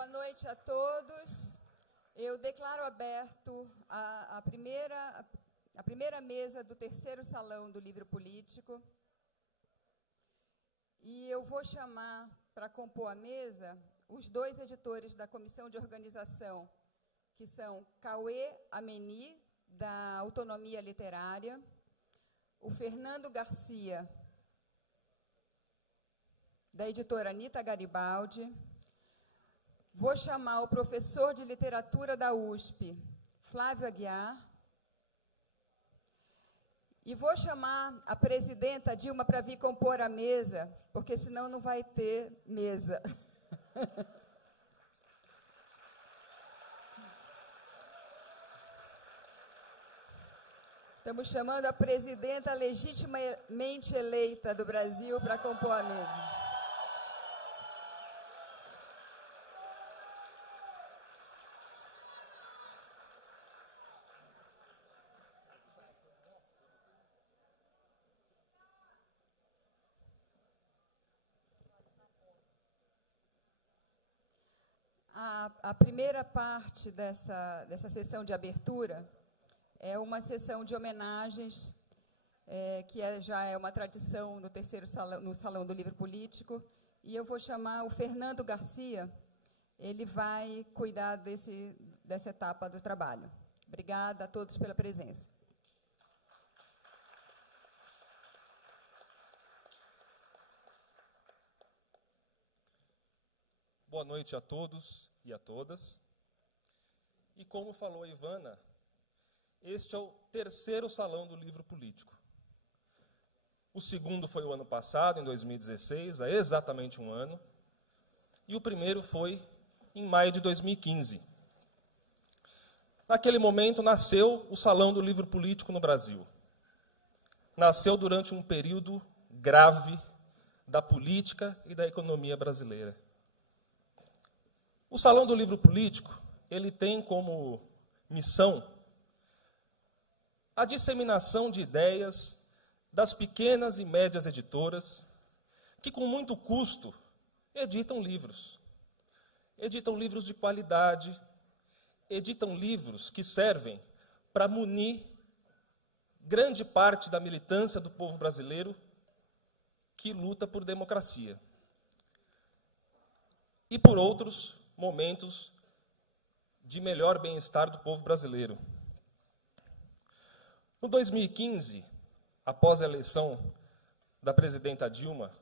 Boa noite a todos. Eu declaro aberto a primeira mesa do terceiro Salão do Livro Político. E eu vou chamar para compor a mesa os dois editores da Comissão de Organização, que são Cauê Ameni, da Autonomia Literária, o Fernando Garcia, da editora Anita Garibaldi. Vou chamar o professor de literatura da USP, Flávio Aguiar, e vou chamar a presidenta Dilma para vir compor a mesa, porque senão não vai ter mesa. Estamos chamando a presidenta legitimamente eleita do Brasil para compor a mesa. A primeira parte dessa sessão de abertura é uma sessão de homenagens, que já é uma tradição no terceiro salão, no Salão do Livro Político, e eu vou chamar o Fernando Garcia, ele vai cuidar dessa etapa do trabalho. Obrigada a todos pela presença. Boa noite a todos e a todas. E como falou a Ivana, este é o terceiro Salão do Livro Político. O segundo foi o ano passado, em 2016, há exatamente um ano, e o primeiro foi em maio de 2015. Naquele momento nasceu o Salão do Livro Político no Brasil. Nasceu durante um período grave da política e da economia brasileira. O Salão do Livro Político, ele tem como missão a disseminação de ideias das pequenas e médias editoras que, com muito custo, editam livros. Editam livros de qualidade, editam livros que servem para munir grande parte da militância do povo brasileiro que luta por democracia. E por outros momentos de melhor bem-estar do povo brasileiro. No 2015, após a eleição da presidenta Dilma,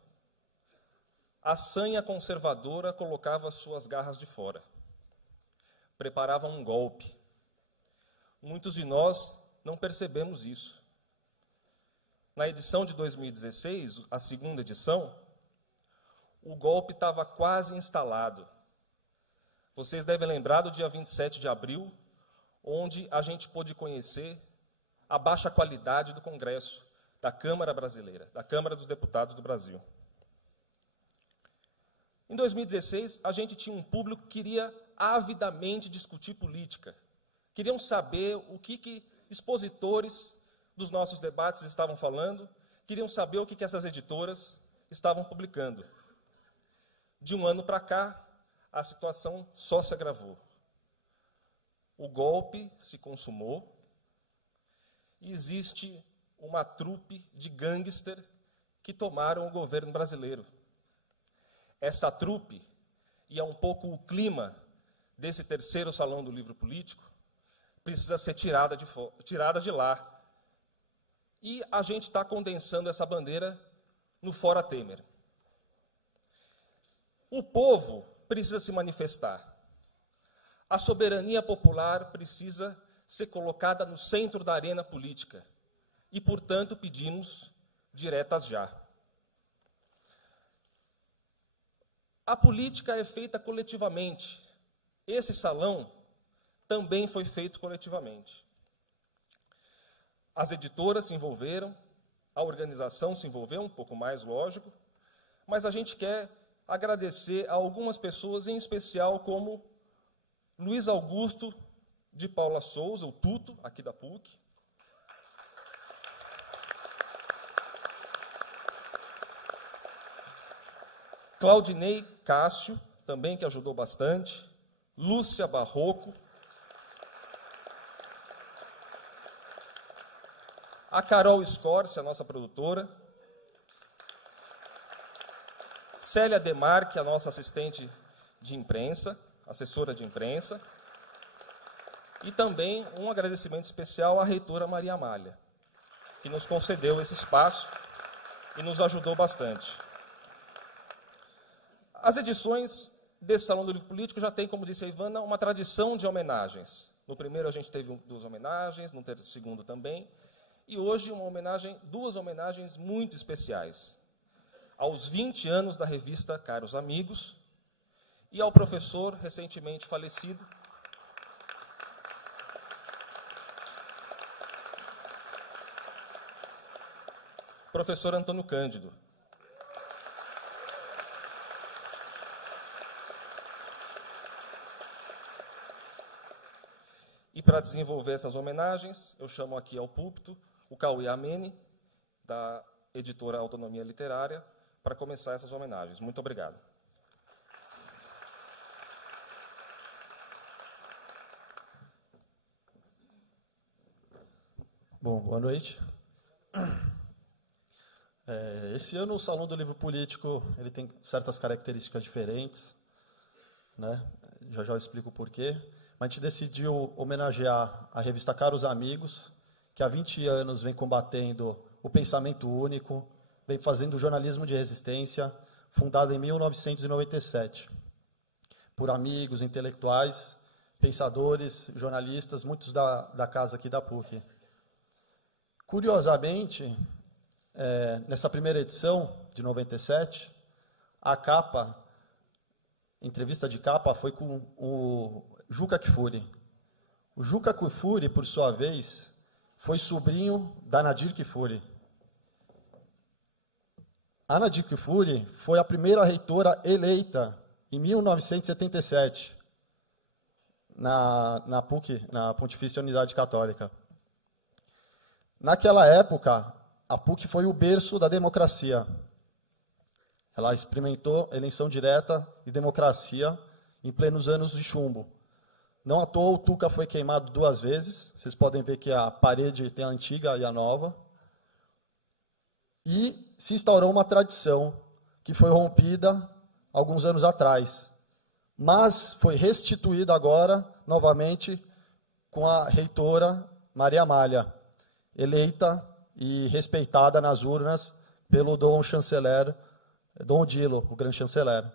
a sanha conservadora colocava suas garras de fora. Preparava um golpe. Muitos de nós não percebemos isso. Na edição de 2016, a segunda edição, o golpe estava quase instalado. Vocês devem lembrar do dia 27 de abril, onde a gente pôde conhecer a baixa qualidade do Congresso, da Câmara Brasileira, da Câmara dos Deputados do Brasil. Em 2016, a gente tinha um público que queria avidamente discutir política. Queriam saber o que expositores dos nossos debates estavam falando, queriam saber o que essas editoras estavam publicando. De um ano para cá, a situação só se agravou. O golpe se consumou e existe uma trupe de gangster que tomaram o governo brasileiro. Essa trupe, e é um pouco o clima desse terceiro Salão do Livro Político, precisa ser tirada de lá. E a gente está condensando essa bandeira no Fora Temer. O povo precisa se manifestar. A soberania popular precisa ser colocada no centro da arena política. E, portanto, pedimos diretas já. A política é feita coletivamente. Esse salão também foi feito coletivamente. As editoras se envolveram, a organização se envolveu, um pouco mais, lógico, mas a gente quer agradecer a algumas pessoas, em especial como Luiz Augusto de Paula Souza, o Tuto, aqui da PUC. Claudinei Cássio, também que ajudou bastante, Lúcia Barroco, a Carol Scorse, a nossa produtora, Célia Demarque, a nossa assistente de imprensa, assessora de imprensa, e também um agradecimento especial à reitora Maria Amália, que nos concedeu esse espaço e nos ajudou bastante. As edições desse Salão do Livro Político já tem, como disse a Ivana, uma tradição de homenagens. No primeiro a gente teve 2 homenagens, no segundo também, e hoje duas homenagens muito especiais. Aos 20 anos da revista Caros Amigos e ao professor recentemente falecido, professor Antônio Cândido. E para desenvolver essas homenagens, eu chamo aqui ao púlpito o Cauê Amene, da editora Autonomia Literária, para começar essas homenagens. Muito obrigado. Bom, boa noite. Esse ano o Salão do Livro Político ele tem certas características diferentes, né? Já eu explico o porquê. Mas a gente decidiu homenagear a revista Caros Amigos, que há 20 anos vem combatendo o pensamento único, vem fazendo jornalismo de resistência, fundada em 1997, por amigos, intelectuais, pensadores, jornalistas, muitos da casa aqui da PUC. Curiosamente, nessa primeira edição, de 97, a capa, entrevista de capa, foi com o Juca Kfouri. O Juca Kfouri, por sua vez, foi sobrinho da Nadir Kfouri. A Nadir Kfouri foi a primeira reitora eleita em 1977 na PUC, na Pontifícia Unidade Católica. Naquela época, a PUC foi o berço da democracia. Ela experimentou eleição direta e democracia em plenos anos de chumbo. Não à toa, o Tuca foi queimado 2 vezes. Vocês podem ver que a parede tem a antiga e a nova. E se instaurou uma tradição que foi rompida alguns anos atrás, mas foi restituída agora, novamente, com a reitora Maria Amália, eleita e respeitada nas urnas pelo Dom Chanceler, Dom Odilo, o grande chanceler.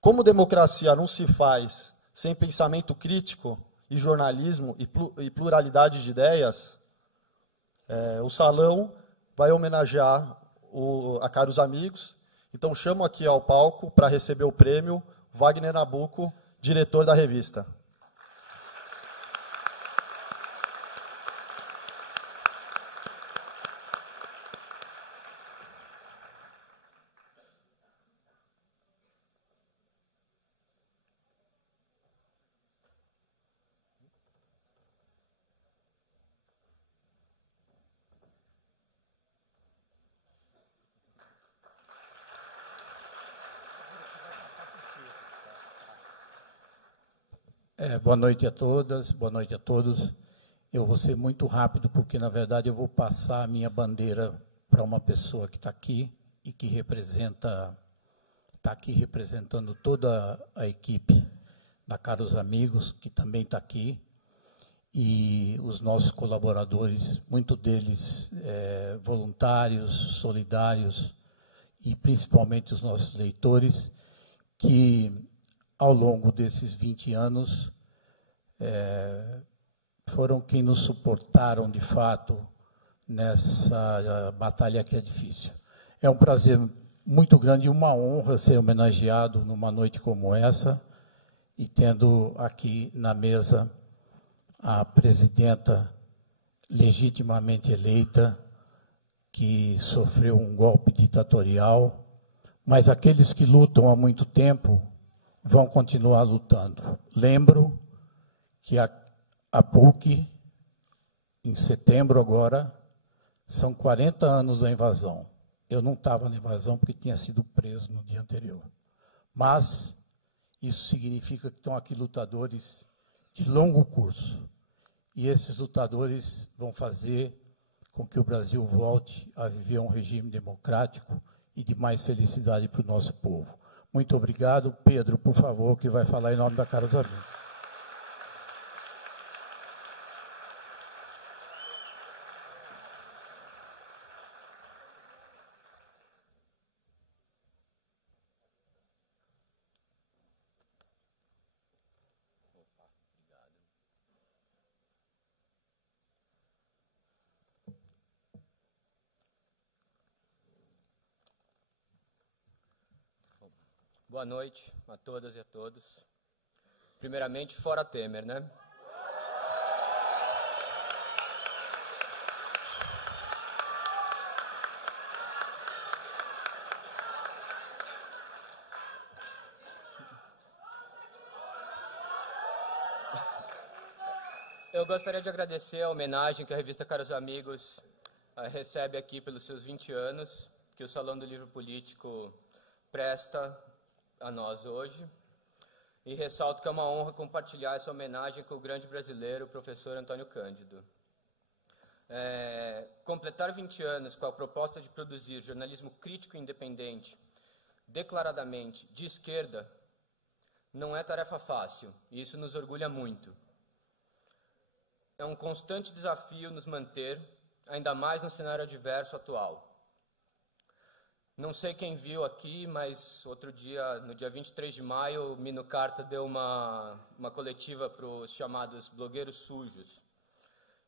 Como democracia não se faz sem pensamento crítico e jornalismo e pluralidade de ideias, o Salão vai homenagear a Caros Amigos. Então, chamo aqui ao palco para receber o prêmio Wagner Nabuco, diretor da revista. Boa noite a todas, boa noite a todos. Eu vou ser muito rápido, porque, na verdade, eu vou passar a minha bandeira para uma pessoa que está aqui e que está aqui representando toda a equipe da Caros Amigos, que também está aqui, e os nossos colaboradores, muitos deles voluntários, solidários, e principalmente os nossos leitores, que, ao longo desses 20 anos, foram quem nos suportaram, de fato, nessa batalha que é difícil. É um prazer muito grande e uma honra ser homenageado numa noite como essa, e tendo aqui na mesa a presidenta legitimamente eleita, que sofreu um golpe ditatorial, mas aqueles que lutam há muito tempo vão continuar lutando. Lembro que a PUC, em setembro agora, são 40 anos da invasão. Eu não estava na invasão porque tinha sido preso no dia anterior. Mas Isso significa que estão aqui lutadores de longo curso. E esses lutadores vão fazer com que o Brasil volte a viver um regime democrático e de mais felicidade para o nosso povo. Muito obrigado. Pedro, por favor, que vai falar em nome da Carlos Amigos. Boa noite a todas e a todos. Primeiramente, fora Temer, né? Eu gostaria de agradecer a homenagem que a revista Caros Amigos recebe aqui pelos seus 20 anos, que o Salão do Livro Político presta a nós hoje, e ressalto que é uma honra compartilhar essa homenagem com o grande brasileiro, o professor Antônio Cândido. Completar 20 anos com a proposta de produzir jornalismo crítico e independente, declaradamente de esquerda, não é tarefa fácil, e isso nos orgulha muito. É um constante desafio nos manter, ainda mais no cenário adverso atual. Não sei quem viu aqui, mas outro dia, no dia 23 de maio, o Mino Carta deu uma coletiva para os chamados blogueiros sujos.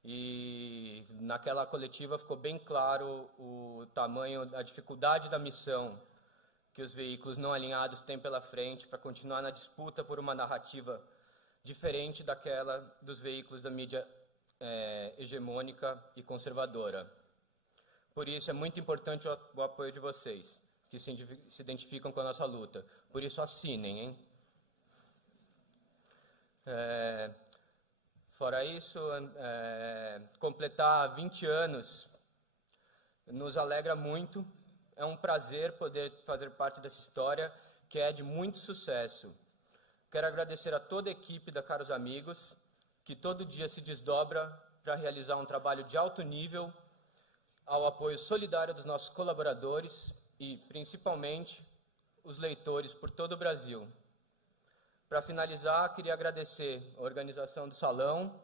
E naquela coletiva ficou bem claro o tamanho, a dificuldade da missão que os veículos não alinhados têm pela frente para continuar na disputa por uma narrativa diferente daquela dos veículos da mídia hegemônica e conservadora. Por isso, é muito importante o apoio de vocês, que se identificam com a nossa luta. Por isso, assinem, hein? Fora isso, completar 20 anos nos alegra muito. É um prazer poder fazer parte dessa história, que é de muito sucesso. Quero agradecer a toda a equipe da Caros Amigos, que todo dia se desdobra para realizar um trabalho de alto nível, ao apoio solidário dos nossos colaboradores e, principalmente, os leitores por todo o Brasil. Para finalizar, queria agradecer a organização do Salão,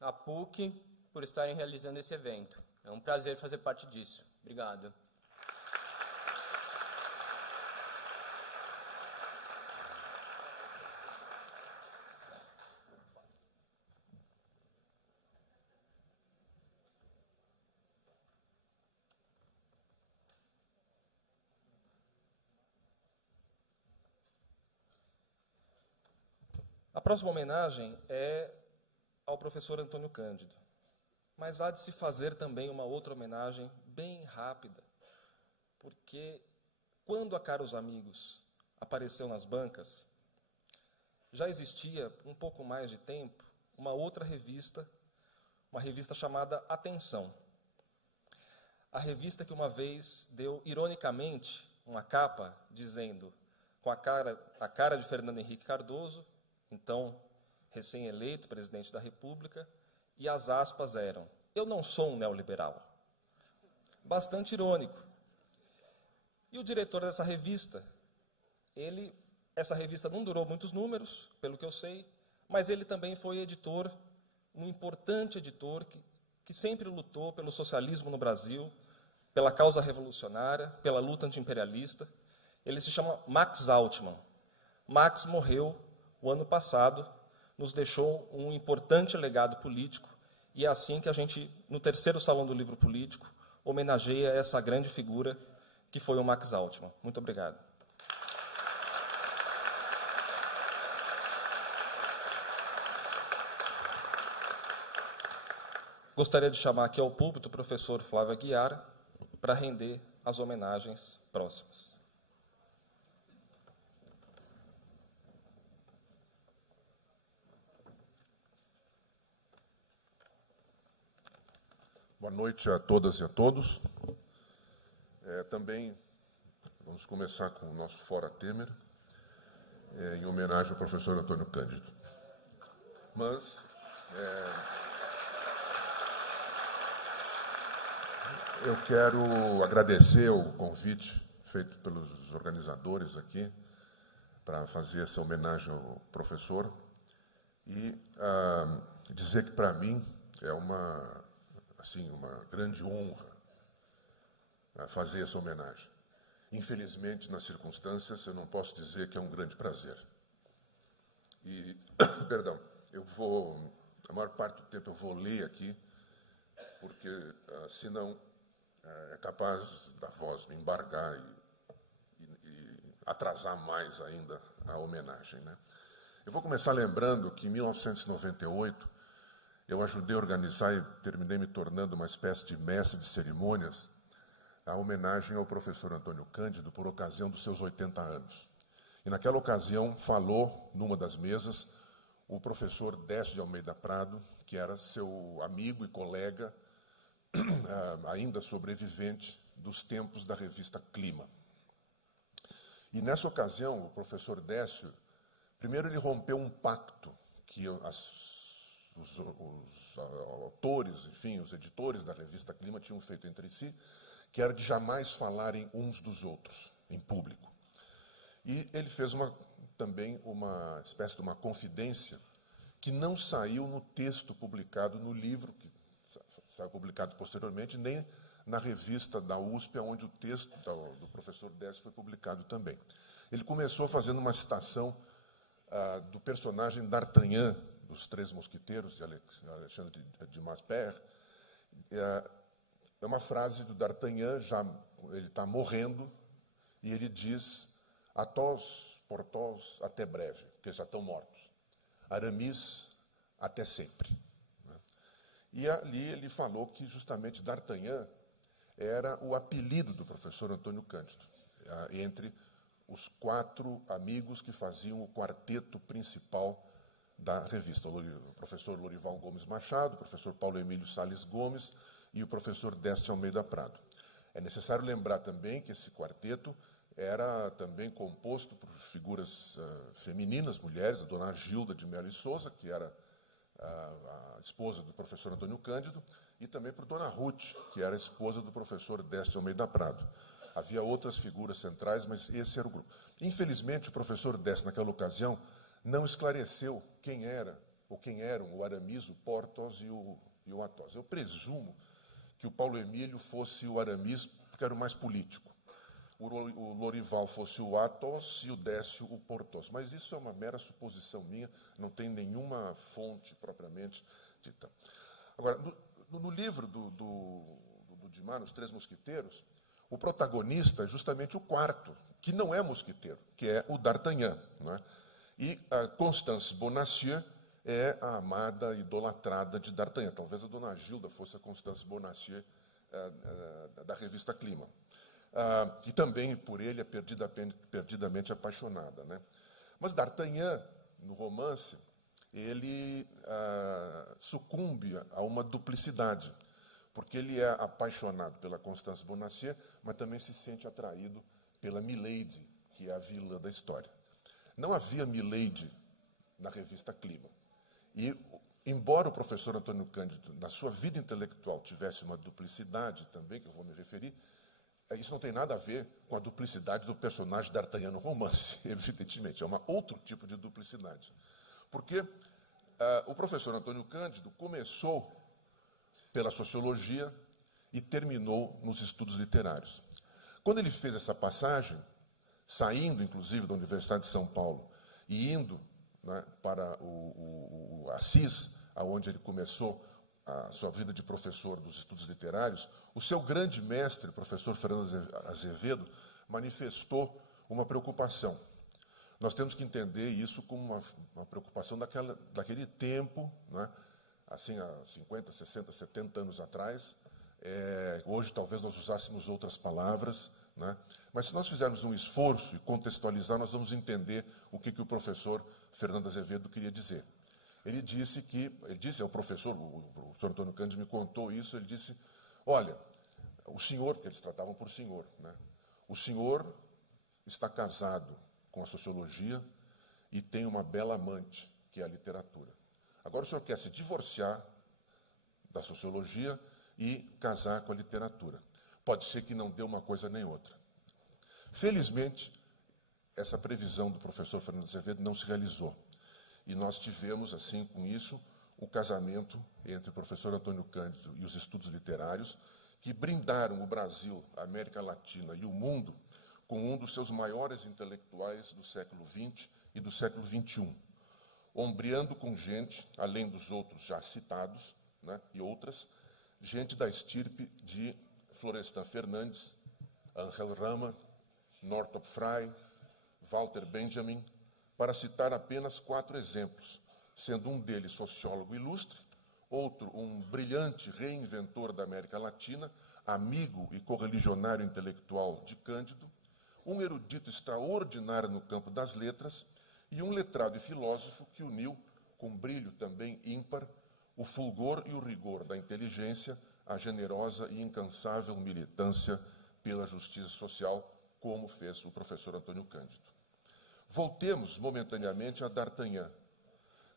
a PUC, por estarem realizando esse evento. É um prazer fazer parte disso. Obrigado. A próxima homenagem é ao professor Antônio Cândido. Mas há de se fazer também uma outra homenagem bem rápida, porque quando a Caros Amigos apareceu nas bancas, já existia, um pouco mais de tempo, uma outra revista, uma revista chamada Atenção. A revista que uma vez deu, ironicamente, uma capa dizendo, com a cara de Fernando Henrique Cardoso, então recém-eleito presidente da República, e as aspas eram: "Eu não sou um neoliberal". Bastante irônico. E o diretor dessa revista, essa revista não durou muitos números, pelo que eu sei, mas ele também foi editor, um importante editor que sempre lutou pelo socialismo no Brasil, pela causa revolucionária, pela luta anti-imperialista. Ele se chama Max Altman. Max morreu o ano passado, nos deixou um importante legado político, e é assim que a gente, no terceiro Salão do Livro Político, homenageia essa grande figura que foi o Max Altman. Muito obrigado. Gostaria de chamar aqui ao púlpito o professor Flávio Aguiar para render as homenagens próximas. Boa noite a todas e a todos. Também vamos começar com o nosso Fora Temer. em homenagem ao professor Antônio Cândido. Mas eu quero agradecer o convite feito pelos organizadores aqui para fazer essa homenagem ao professor e dizer que, para mim, é uma grande honra fazer essa homenagem. Infelizmente, nas circunstâncias, eu não posso dizer que é um grande prazer. E, perdão, a maior parte do tempo eu vou ler aqui, porque, senão, é capaz da voz me embargar e atrasar mais ainda a homenagem, né? Eu vou começar lembrando que, em 1998, eu ajudei a organizar e terminei me tornando uma espécie de mestre de cerimônias, a homenagem ao professor Antônio Cândido por ocasião dos seus 80 anos. E naquela ocasião falou, numa das mesas, o professor Décio de Almeida Prado, que era seu amigo e colega, ainda sobrevivente dos tempos da revista Clima. E nessa ocasião, o professor Décio, primeiro ele rompeu um pacto que os autores, enfim, os editores da revista Clima tinham feito entre si, que era de jamais falarem uns dos outros, em público. E ele fez também uma espécie de uma confidência que não saiu no texto publicado no livro, que saiu publicado posteriormente, nem na revista da USP, onde o texto do professor Décio foi publicado também. Ele começou fazendo uma citação do personagem D'Artagnan, dos Três Mosquiteiros, de Alexandre Dumas Père. É uma frase do D'Artagnan, ele está morrendo, e ele diz: Athos, Porthos, até breve, porque já estão mortos. Aramis, até sempre. E ali ele falou que justamente D'Artagnan era o apelido do professor Antônio Cândido, entre os 4 amigos que faziam o quarteto principal da revista: o professor Lorival Gomes Machado, o professor Paulo Emílio Salles Gomes e o professor Décio de Almeida Prado. É necessário lembrar também que esse quarteto era também composto por figuras femininas, mulheres, a dona Gilda de Melo e Souza, que era a esposa do professor Antônio Cândido, e também por dona Ruth, que era a esposa do professor Décio de Almeida Prado. Havia outras figuras centrais, mas esse era o grupo. Infelizmente, o professor Décio, naquela ocasião, não esclareceu quem eram o Aramis, o Porthos e o Athos. Eu presumo que o Paulo Emílio fosse o Aramis, porque era o mais político. O Lorival fosse o Athos e o Décio o Porthos. Mas isso é uma mera suposição minha, não tem nenhuma fonte propriamente dita. Agora, no livro do Dumas, Os Três Mosquiteiros, o protagonista é justamente o quarto, que não é mosquiteiro, que é o D'Artagnan, não é? E a Constance Bonacieux é a amada, idolatrada de D'Artagnan. Talvez a dona Gilda fosse a Constance Bonacieux da revista Clima. Que também, por ele, é perdidamente apaixonada, né? Mas D'Artagnan, no romance, ele sucumbe a uma duplicidade, porque ele é apaixonado pela Constance Bonacieux, mas também se sente atraído pela Milady, que é a vilã da história. Não havia Milady na revista Clima. E, embora o professor Antônio Cândido, na sua vida intelectual, tivesse uma duplicidade também, que eu vou me referir, isso não tem nada a ver com a duplicidade do personagem D'Artagnan no romance, evidentemente. É um outro tipo de duplicidade. Porque o professor Antônio Cândido começou pela sociologia e terminou nos estudos literários. Quando ele fez essa passagem, saindo, inclusive, da Universidade de São Paulo e indo, né, para o Assis, aonde ele começou a sua vida de professor dos estudos literários, o seu grande mestre, o professor Fernando Azevedo, manifestou uma preocupação. Nós temos que entender isso como uma preocupação daquele tempo, né, assim, há 50, 60, 70 anos atrás. Hoje, talvez, nós usássemos outras palavras, né? Mas se nós fizermos um esforço e contextualizar, nós vamos entender o que o professor Fernando Azevedo queria dizer. Ele disse, o professor Antônio Cândido me contou isso, ele disse: olha, o senhor, que eles tratavam por senhor, né? O senhor está casado com a sociologia e tem uma bela amante, que é a literatura. Agora o senhor quer se divorciar da sociologia e casar com a literatura. Pode ser que não dê uma coisa nem outra. Felizmente, essa previsão do professor Fernando Azevedo não se realizou. E nós tivemos, assim, com isso, o casamento entre o professor Antônio Cândido e os estudos literários, que brindaram o Brasil, a América Latina e o mundo com um dos seus maiores intelectuais do século XX e do século XXI, ombreando com gente, além dos outros já citados, né, e outras, gente da estirpe de Florestan Fernandes, Ángel Rama, Northrop Frye, Walter Benjamin, para citar apenas 4 exemplos, sendo um deles sociólogo ilustre, outro um brilhante reinventor da América Latina, amigo e correligionário intelectual de Cândido, um erudito extraordinário no campo das letras e um letrado e filósofo que uniu, com brilho também ímpar, o fulgor e o rigor da inteligência, a generosa e incansável militância pela justiça social, como fez o professor Antônio Cândido. Voltemos momentaneamente a D'Artagnan.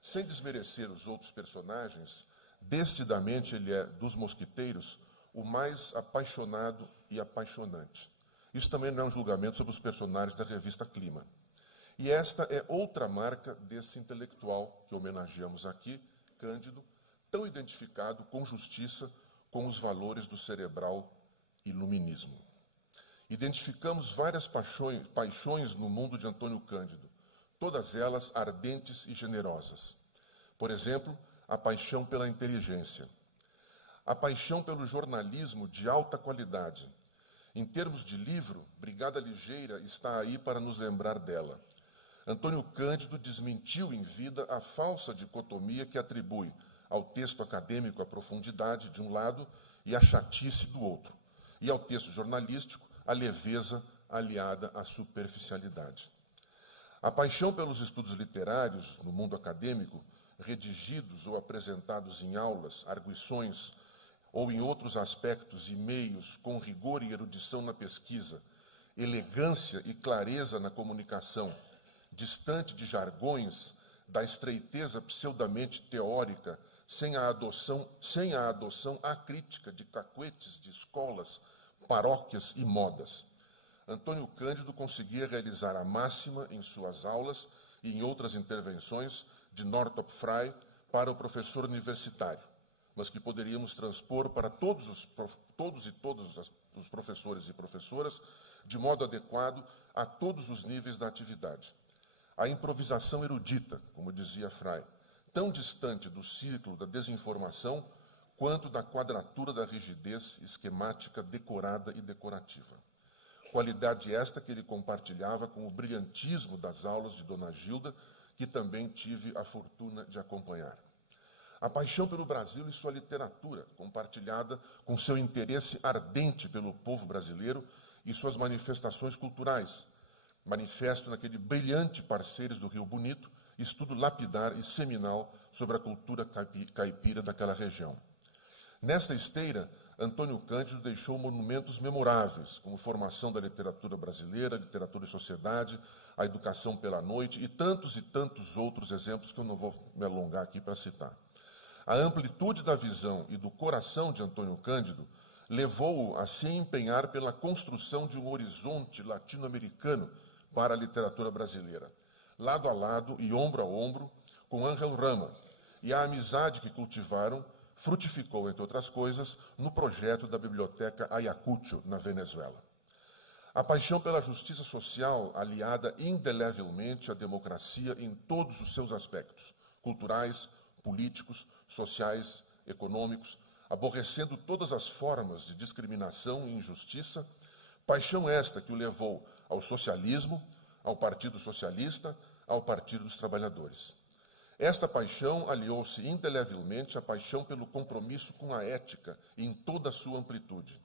Sem desmerecer os outros personagens, decididamente ele é, dos mosquiteiros, o mais apaixonado e apaixonante. Isso também não é um julgamento sobre os personagens da revista Clima. E esta é outra marca desse intelectual que homenageamos aqui, Cândido, tão identificado com justiça com os valores do cerebral iluminismo. Identificamos várias paixões no mundo de Antônio Cândido, todas elas ardentes e generosas. Por exemplo, a paixão pela inteligência, a paixão pelo jornalismo de alta qualidade. Em termos de livro, Brigada Ligeira está aí para nos lembrar dela. Antônio Cândido desmentiu em vida a falsa dicotomia que atribui ao texto acadêmico a profundidade de um lado e a chatice do outro, e ao texto jornalístico a leveza aliada à superficialidade. A paixão pelos estudos literários no mundo acadêmico, redigidos ou apresentados em aulas, arguições ou em outros aspectos e meios com rigor e erudição na pesquisa, elegância e clareza na comunicação, distante de jargões, da estreiteza pseudamente teórica, sem a adoção acrítica de cacuetes de escolas, paróquias e modas. Antônio Cândido conseguia realizar a máxima em suas aulas e em outras intervenções de Northrop Frye para o professor universitário, mas que poderíamos transpor para todos os professores e professoras de modo adequado a todos os níveis da atividade. A improvisação erudita, como dizia Frye, tão distante do círculo da desinformação quanto da quadratura da rigidez esquemática decorada e decorativa. Qualidade esta que ele compartilhava com o brilhantismo das aulas de Dona Gilda, que também tive a fortuna de acompanhar. A paixão pelo Brasil e sua literatura, compartilhada com seu interesse ardente pelo povo brasileiro e suas manifestações culturais, manifesto naquele brilhante Parceiros do Rio Bonito, estudo lapidar e seminal sobre a cultura caipira daquela região. Nesta esteira, Antônio Cândido deixou monumentos memoráveis, como Formação da Literatura Brasileira, Literatura e Sociedade, A Educação pela Noite e tantos outros exemplos que eu não vou me alongar aqui para citar. A amplitude da visão e do coração de Antônio Cândido levou-o a se empenhar pela construção de um horizonte latino-americano para a literatura brasileira, lado a lado e ombro a ombro com Ángel Rama, e a amizade que cultivaram frutificou, entre outras coisas, no projeto da Biblioteca Ayacucho, na Venezuela. A paixão pela justiça social, aliada indelevelmente à democracia em todos os seus aspectos, culturais, políticos, sociais, econômicos, aborrecendo todas as formas de discriminação e injustiça, paixão esta que o levou ao socialismo, ao Partido Socialista, ao Partido dos Trabalhadores. Esta paixão aliou-se indelevelmente à paixão pelo compromisso com a ética em toda a sua amplitude.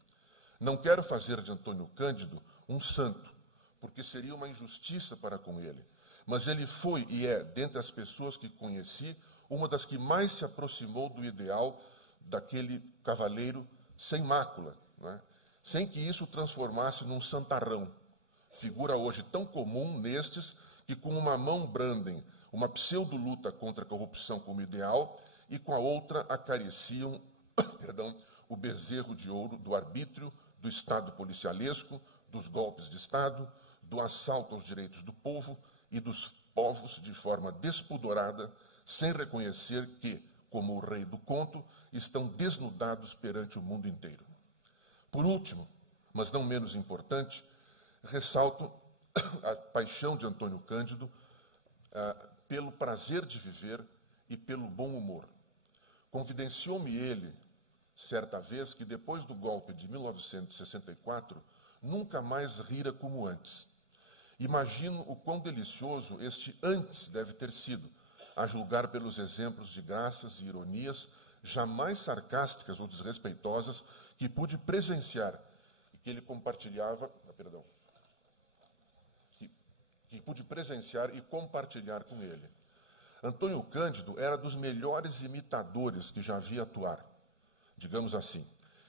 Não quero fazer de Antônio Cândido um santo, porque seria uma injustiça para com ele, mas ele foi e é, dentre as pessoas que conheci, uma das que mais se aproximou do ideal daquele cavaleiro sem mácula, né? Sem que isso o transformasse num santarrão, figura hoje tão comum nestes que com uma mão brandem uma pseudo-luta contra a corrupção como ideal e com a outra acariciam o bezerro de ouro do arbítrio, do Estado policialesco, dos golpes de Estado, do assalto aos direitos do povo e dos povos de forma despudorada, sem reconhecer que, como o rei do conto, estão desnudados perante o mundo inteiro. Por último, mas não menos importante, ressalto a paixão de Antônio Cândido pelo prazer de viver e pelo bom humor. Confidenciou-me ele, certa vez, que depois do golpe de 1964, nunca mais rira como antes. Imagino o quão delicioso este antes deve ter sido, a julgar pelos exemplos de graças e ironias, jamais sarcásticas ou desrespeitosas, que pude presenciar e que ele compartilhava, que pude presenciar e compartilhar com ele. Antônio Cândido era dos melhores imitadores que já vi atuar, digamos assim,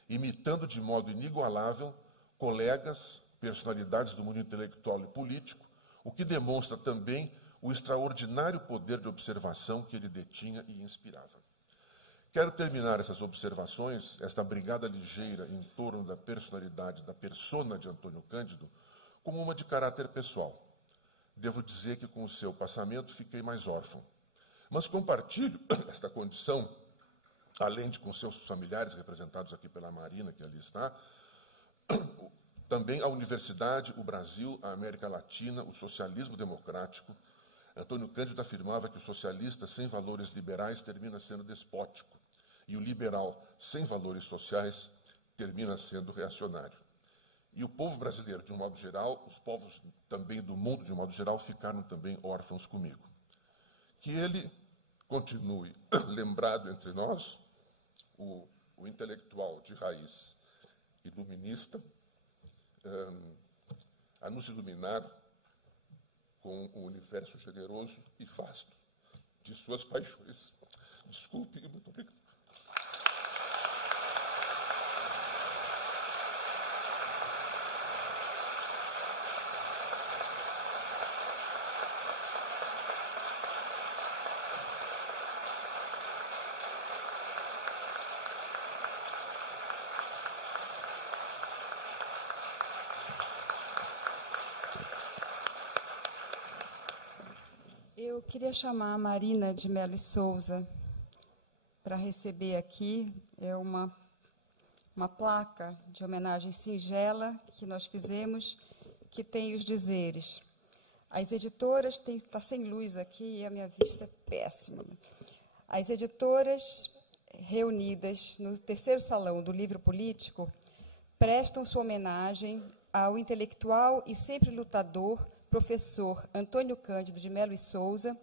imitando de modo inigualável colegas, personalidades do mundo intelectual e político, o que demonstra também o extraordinário poder de observação que ele detinha e inspirava. Quero terminar essas observações, esta brigada ligeira em torno da personalidade, da persona de Antônio Cândido, como uma de caráter pessoal. Devo dizer que com o seu passamento fiquei mais órfão. Mas compartilho esta condição, além de com seus familiares representados aqui pela Marina, que ali está, também a universidade, o Brasil, a América Latina, o socialismo democrático. Antônio Cândido afirmava que o socialista sem valores liberais termina sendo despótico e o liberal sem valores sociais termina sendo reacionário. E o povo brasileiro, de um modo geral, os povos também do mundo, de um modo geral, ficaram também órfãos comigo. Que ele continue lembrado entre nós, o intelectual de raiz iluminista, a nos iluminar com o universo generoso e vasto de suas paixões. Desculpe e muito obrigado. Eu queria chamar a Marina de Mello e Souza para receber aqui uma placa de homenagem singela que nós fizemos, que tem os dizeres. As editoras, está sem luz aqui e a minha vista é péssima. As editoras reunidas no terceiro salão do Livro Político prestam sua homenagem ao intelectual e sempre lutador professor Antônio Cândido de Mello e Souza,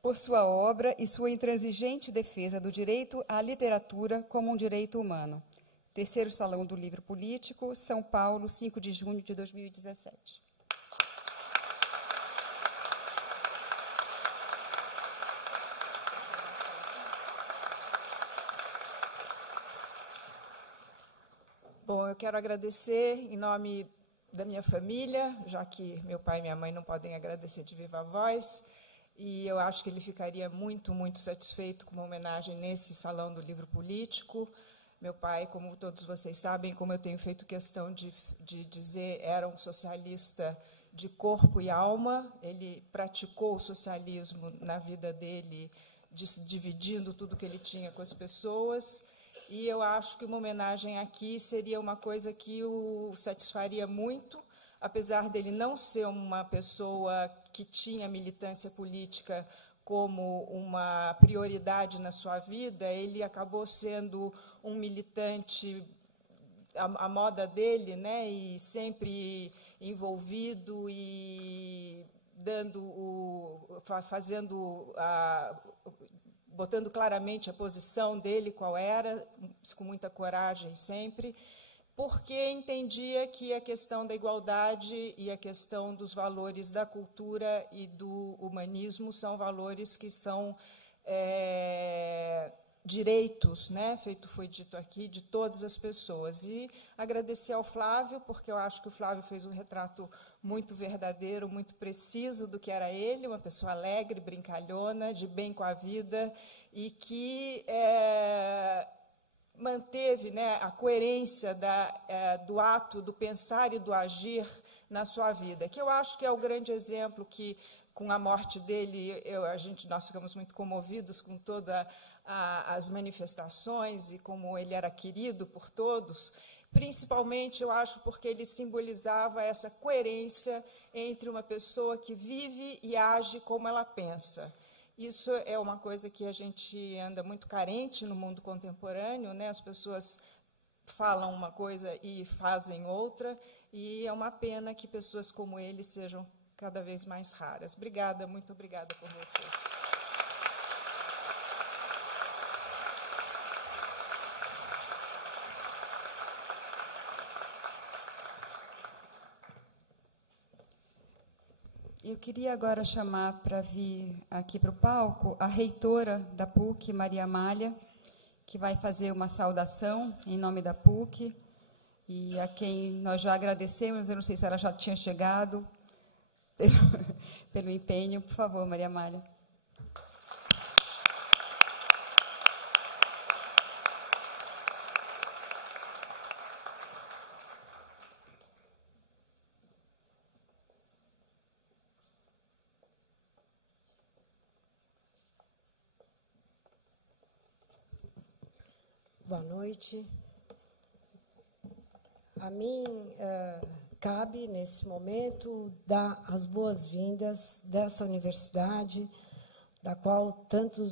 por sua obra e sua intransigente defesa do direito à literatura como um direito humano. Terceiro Salão do Livro Político, São Paulo, 5 de junho de 2017. Bom, eu quero agradecer em nome da minha família, já que meu pai e minha mãe não podem agradecer de viva voz, e eu acho que ele ficaria muito, muito satisfeito com uma homenagem nesse Salão do Livro Político. Meu pai, como todos vocês sabem, como eu tenho feito questão de dizer, era um socialista de corpo e alma. Ele praticou o socialismo na vida dele, dividindo tudo que ele tinha com as pessoas. E eu acho que uma homenagem aqui seria uma coisa que o satisfaria muito, apesar dele não ser uma pessoa que tinha militância política como uma prioridade na sua vida, ele acabou sendo um militante à moda dele, né, e sempre envolvido e botando claramente a posição dele, qual era, com muita coragem sempre, porque entendia que a questão da igualdade e a questão dos valores da cultura e do humanismo são valores que são direitos, né, feito foi dito aqui, de todas as pessoas. E agradecer ao Flávio, porque eu acho que o Flávio fez um retrato muito verdadeiro, muito preciso do que era ele, uma pessoa alegre, brincalhona, de bem com a vida, e que manteve, né, a coerência do ato, do pensar e do agir na sua vida, que eu acho que é o grande exemplo que, com a morte dele, nós ficamos muito comovidos com todas as manifestações e como ele era querido por todos, principalmente, eu acho, porque ele simbolizava essa coerência entre uma pessoa que vive e age como ela pensa. Isso é uma coisa que a gente anda muito carente no mundo contemporâneo, né? As pessoas falam uma coisa e fazem outra, e é uma pena que pessoas como ele sejam cada vez mais raras. Obrigada, muito obrigada por vocês. Eu queria agora chamar para vir aqui para o palco a reitora da PUC, Maria Amália, que vai fazer uma saudação em nome da PUC, e a quem nós já agradecemos, eu não sei se ela já tinha chegado, pelo empenho. Por favor, Maria Amália. Boa noite. A mim cabe, nesse momento, dar as boas-vindas dessa universidade, da qual tanto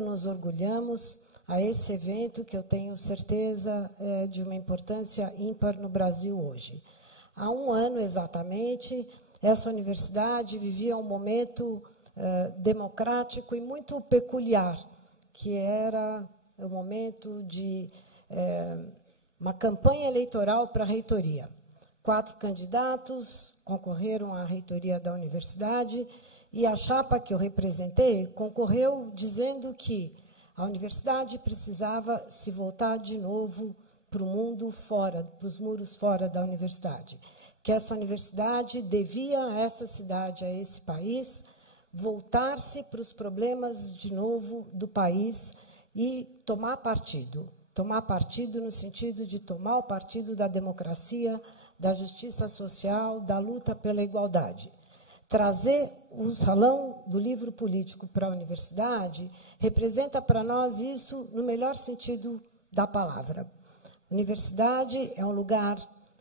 nos orgulhamos, a esse evento que eu tenho certeza é de uma importância ímpar no Brasil hoje. Há um ano, exatamente, essa universidade vivia um momento democrático e muito peculiar, que era o momento de uma campanha eleitoral para a reitoria. 4 candidatos concorreram à reitoria da universidade e a chapa que eu representei concorreu dizendo que a universidade precisava se voltar de novo para o mundo fora, para os muros fora da universidade, que essa universidade devia a essa cidade, a esse país, voltar-se para os problemas de novo do país e tomar partido no sentido de tomar o partido da democracia, da justiça social, da luta pela igualdade. Trazer o Salão do Livro Político para a universidade representa para nós isso no melhor sentido da palavra. Universidade é um lugar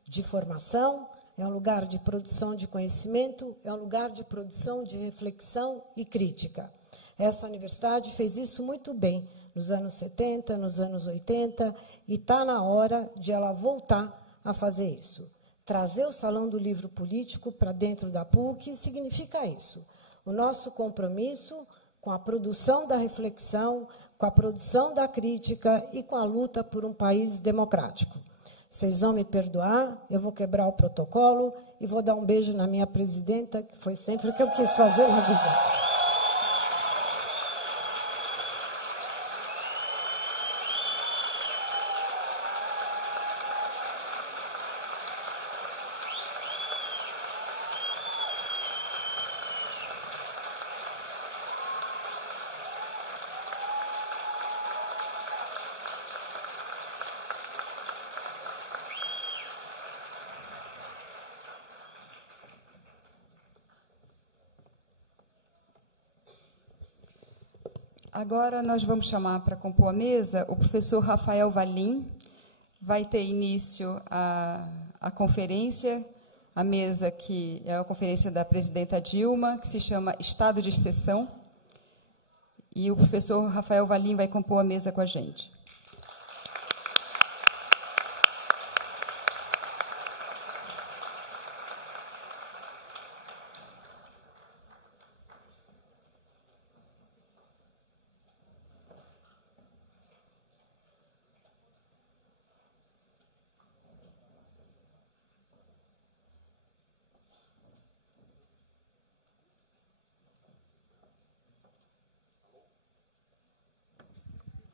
de formação, é um lugar de produção de conhecimento, é um lugar de produção de reflexão e crítica. Essa universidade fez isso muito bem nos anos 70, nos anos 80, e está na hora de ela voltar a fazer isso. Trazer o Salão do Livro Político para dentro da PUC significa isso. O nosso compromisso com a produção da reflexão, com a produção da crítica e com a luta por um país democrático. Vocês vão me perdoar, eu vou quebrar o protocolo e vou dar um beijo na minha presidenta, que foi sempre o que eu quis fazer na vida. Agora nós vamos chamar para compor a mesa o professor Rafael Valim. Vai ter início a conferência, a mesa que é a conferência da presidenta Dilma, que se chama Estado de Exceção. E o professor Rafael Valim vai compor a mesa com a gente.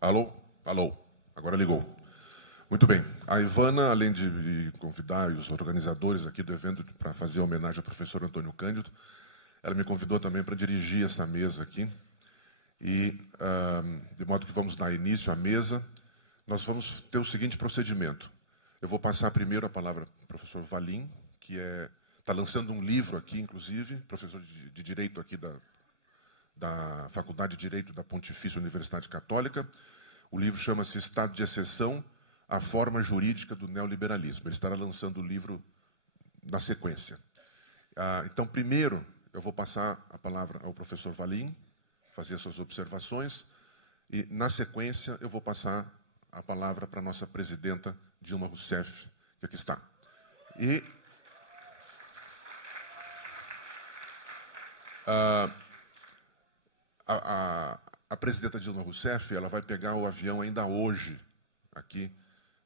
Alô? Alô? Agora ligou. Muito bem. A Ivana, além de me convidar e os organizadores aqui do evento para fazer homenagem ao professor Antônio Cândido, ela me convidou também para dirigir essa mesa aqui. E, de modo que vamos dar início à mesa, nós vamos ter o seguinte procedimento. Eu vou passar primeiro a palavra ao professor Valim, que está lançando um livro aqui, inclusive, professor de Direito aqui da Faculdade de Direito da Pontifícia Universidade Católica. O livro chama-se Estado de Exceção, a Forma Jurídica do Neoliberalismo. Ele estará lançando o livro na sequência. Então, primeiro, eu vou passar a palavra ao professor Valim, fazer suas observações, e, na sequência, eu vou passar a palavra para a nossa presidenta, Dilma Rousseff, que aqui está. E a presidenta Dilma Rousseff, ela vai pegar o avião ainda hoje, aqui,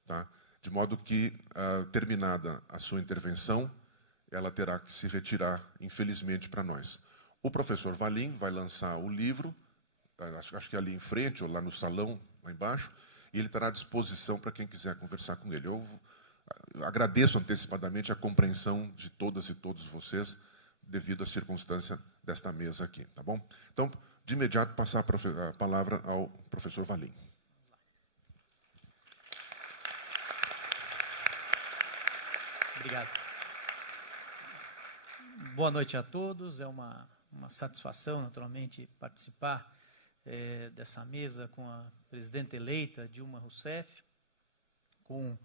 tá? De modo que, terminada a sua intervenção, ela terá que se retirar, infelizmente, para nós. O professor Valim vai lançar o livro, acho que ali em frente, ou lá no salão, lá embaixo, e ele estará à disposição para quem quiser conversar com ele. Eu agradeço antecipadamente a compreensão de todas e todos vocês, devido à circunstância desta mesa aqui, tá bom? Então, de imediato, passar a palavra ao professor Valim. Obrigado. Boa noite a todos. É uma satisfação, naturalmente, participar dessa mesa com a presidenta eleita, Dilma Rousseff, com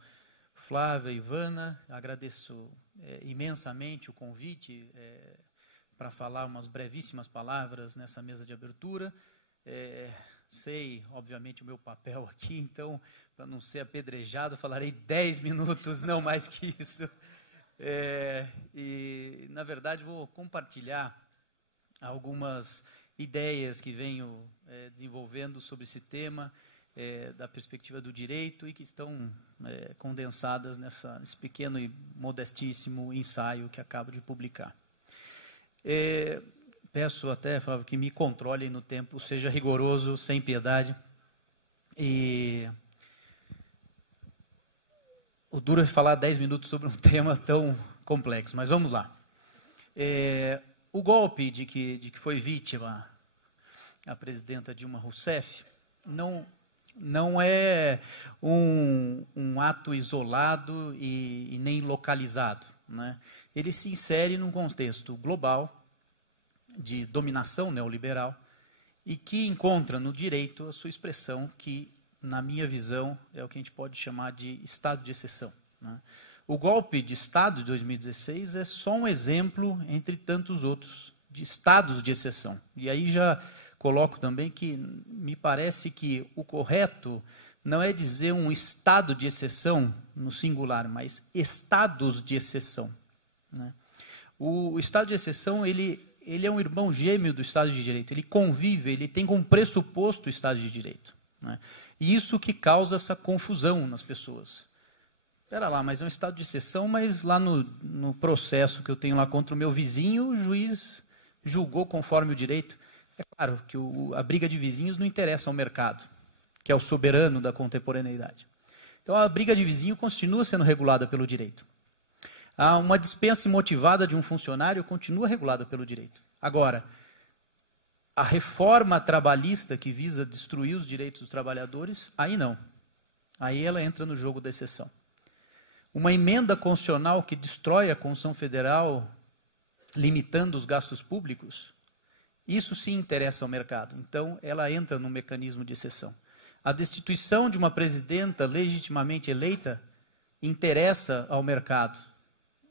Flávia e Ivana. Agradeço imensamente o convite para falar umas brevíssimas palavras nessa mesa de abertura. Sei, obviamente, o meu papel aqui, então, para não ser apedrejado, falarei 10 minutos, não mais que isso. E, na verdade, vou compartilhar algumas ideias que venho desenvolvendo sobre esse tema, da perspectiva do direito, e que estão condensadas nesse pequeno e modestíssimo ensaio que acabo de publicar. Peço até, Flávio, que me controlem no tempo, seja rigoroso, sem piedade. E o duro é falar 10 minutos sobre um tema tão complexo, mas vamos lá. O golpe de que foi vítima a presidenta Dilma Rousseff não é um ato isolado e nem localizado, né? Ele se insere num contexto global de dominação neoliberal e que encontra no direito a sua expressão que, na minha visão, é o que a gente pode chamar de estado de exceção, né? O golpe de Estado de 2016 é só um exemplo, entre tantos outros, de estados de exceção. E aí já coloco também que me parece que o correto não é dizer um estado de exceção no singular, mas estados de exceção, né? O estado de exceção, ele é um irmão gêmeo do Estado de Direito. Ele convive, ele tem como pressuposto o Estado de Direito, né? E isso que causa essa confusão nas pessoas. Espera lá, mas é um estado de exceção, mas lá no processo que eu tenho lá contra o meu vizinho, o juiz julgou conforme o direito. É claro que a briga de vizinhos não interessa ao mercado, que é o soberano da contemporaneidade. Então, a briga de vizinho continua sendo regulada pelo direito. Uma dispensa imotivada de um funcionário continua regulada pelo direito. Agora, a reforma trabalhista que visa destruir os direitos dos trabalhadores, aí não. Aí ela entra no jogo da exceção. Uma emenda constitucional que destrói a Constituição Federal, limitando os gastos públicos, isso sim interessa ao mercado. Então, ela entra no mecanismo de exceção. A destituição de uma presidenta legitimamente eleita interessa ao mercado.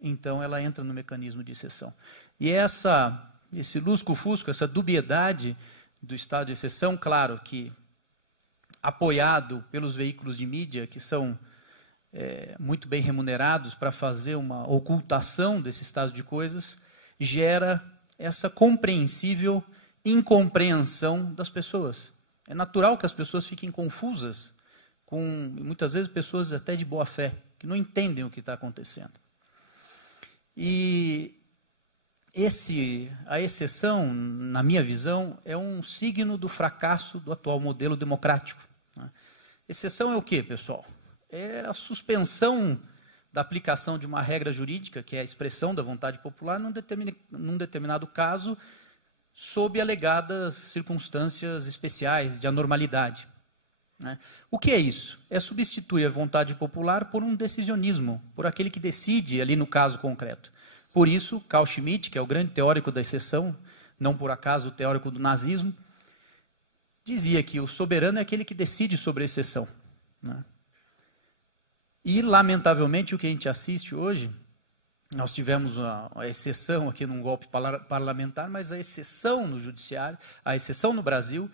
Então, ela entra no mecanismo de exceção. E esse lusco-fusco, essa dubiedade do estado de exceção, claro que apoiado pelos veículos de mídia, que são muito bem remunerados para fazer uma ocultação desse estado de coisas, gera essa compreensível incompreensão das pessoas. É natural que as pessoas fiquem confusas, com muitas vezes pessoas até de boa fé, que não entendem o que está acontecendo. E a exceção, na minha visão, é um signo do fracasso do atual modelo democrático, né? Exceção é o quê, pessoal? É a suspensão da aplicação de uma regra jurídica, que é a expressão da vontade popular, num determinado caso, sob alegadas circunstâncias especiais de anormalidade. Né? O que é isso? É substituir a vontade popular por um decisionismo, por aquele que decide ali no caso concreto. Por isso, Carl Schmitt, que é o grande teórico da exceção, não por acaso o teórico do nazismo, dizia que o soberano é aquele que decide sobre a exceção. Né? E, lamentavelmente, o que a gente assiste hoje, nós tivemos a exceção aqui num golpe parlamentar, mas a exceção no judiciário, a exceção no Brasil,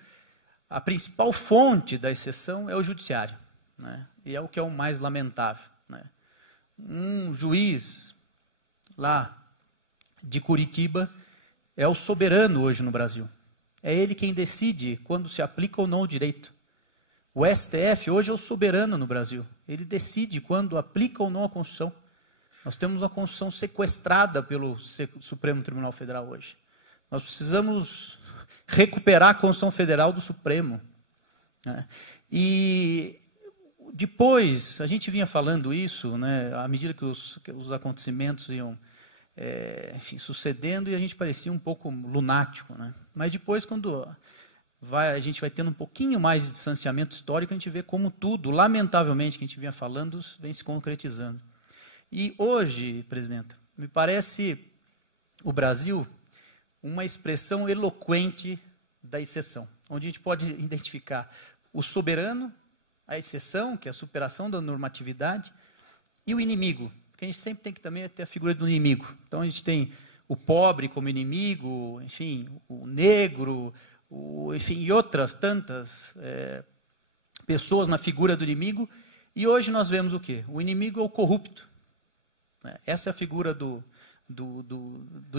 a principal fonte da exceção é o judiciário. Né? E é o que é o mais lamentável. Né? Um juiz lá de Curitiba é o soberano hoje no Brasil. É ele quem decide quando se aplica ou não o direito. O STF hoje é o soberano no Brasil. Ele decide quando aplica ou não a Constituição. Nós temos uma Constituição sequestrada pelo Supremo Tribunal Federal hoje. Nós precisamos recuperar a Constituição Federal do Supremo. Né? E depois, a gente vinha falando isso, né, à medida que os acontecimentos iam enfim, sucedendo, e a gente parecia um pouco lunático. Né? Mas depois, quando a gente vai tendo um pouquinho mais de distanciamento histórico, a gente vê como tudo, lamentavelmente, que a gente vinha falando, vem se concretizando. E hoje, presidenta, me parece o Brasil uma expressão eloquente da exceção, onde a gente pode identificar o soberano, a exceção, que é a superação da normatividade, e o inimigo, porque a gente sempre tem que também ter a figura do inimigo. Então, a gente tem o pobre como inimigo, enfim, o negro, enfim, e outras tantas pessoas na figura do inimigo, e hoje nós vemos o quê? O inimigo é o corrupto. Essa é a figura do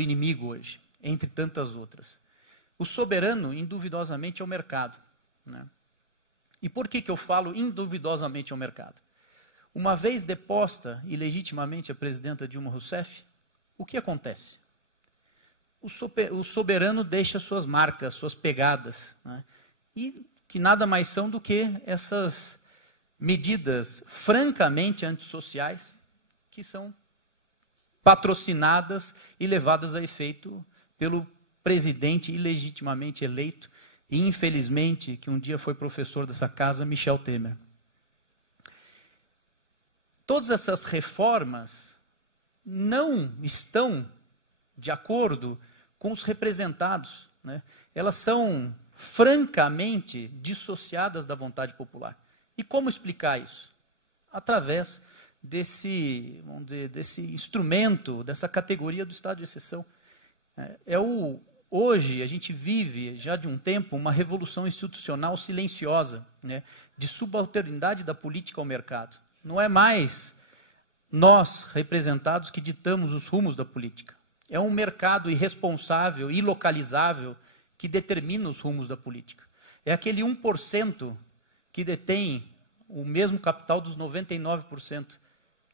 inimigo hoje, entre tantas outras. O soberano, induvidosamente, é o mercado. Né? E por que eu falo induvidosamente é o mercado? Uma vez deposta ilegitimamente a presidenta Dilma Rousseff, o que acontece? O soberano deixa suas marcas, suas pegadas, né? E que nada mais são do que essas medidas francamente antissociais que são patrocinadas e levadas a efeito pelo presidente ilegitimamente eleito e, infelizmente, que um dia foi professor dessa casa, Michel Temer. Todas essas reformas não estão de acordo com os representados. Né? Elas são francamente dissociadas da vontade popular. E como explicar isso? Através desse, vamos dizer, desse instrumento, dessa categoria do estado de exceção. Hoje a gente vive, já de um tempo, uma revolução institucional silenciosa, né, de subalternidade da política ao mercado. Não é mais nós, representados, que ditamos os rumos da política. É um mercado irresponsável, ilocalizável, que determina os rumos da política. É aquele 1% que detém o mesmo capital dos 99%.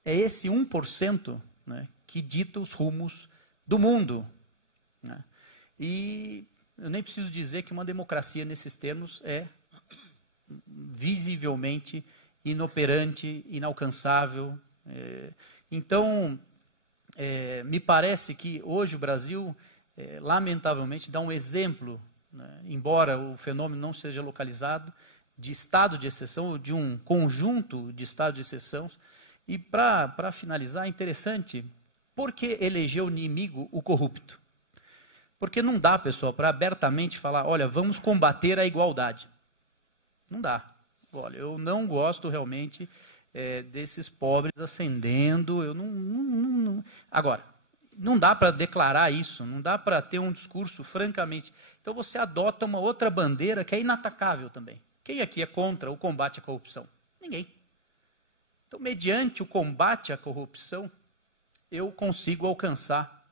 É esse 1%, né, que dita os rumos do mundo. Né? E eu nem preciso dizer que uma democracia, nesses termos, é visivelmente inoperante, inalcançável. Então, me parece que hoje o Brasil, lamentavelmente, dá um exemplo, né, embora o fenômeno não seja localizado, de estado de exceção, ou de um conjunto de estados de exceção. E, para finalizar, é interessante, por que eleger o inimigo o corrupto? Porque não dá, pessoal, para abertamente falar, olha, vamos combater a igualdade. Não dá. Olha, eu não gosto realmente desses pobres ascendendo. Eu não. Agora, não dá para declarar isso, não dá para ter um discurso francamente. Então você adota uma outra bandeira que é inatacável também. Quem aqui é contra o combate à corrupção? Ninguém. Então, mediante o combate à corrupção, eu consigo alcançar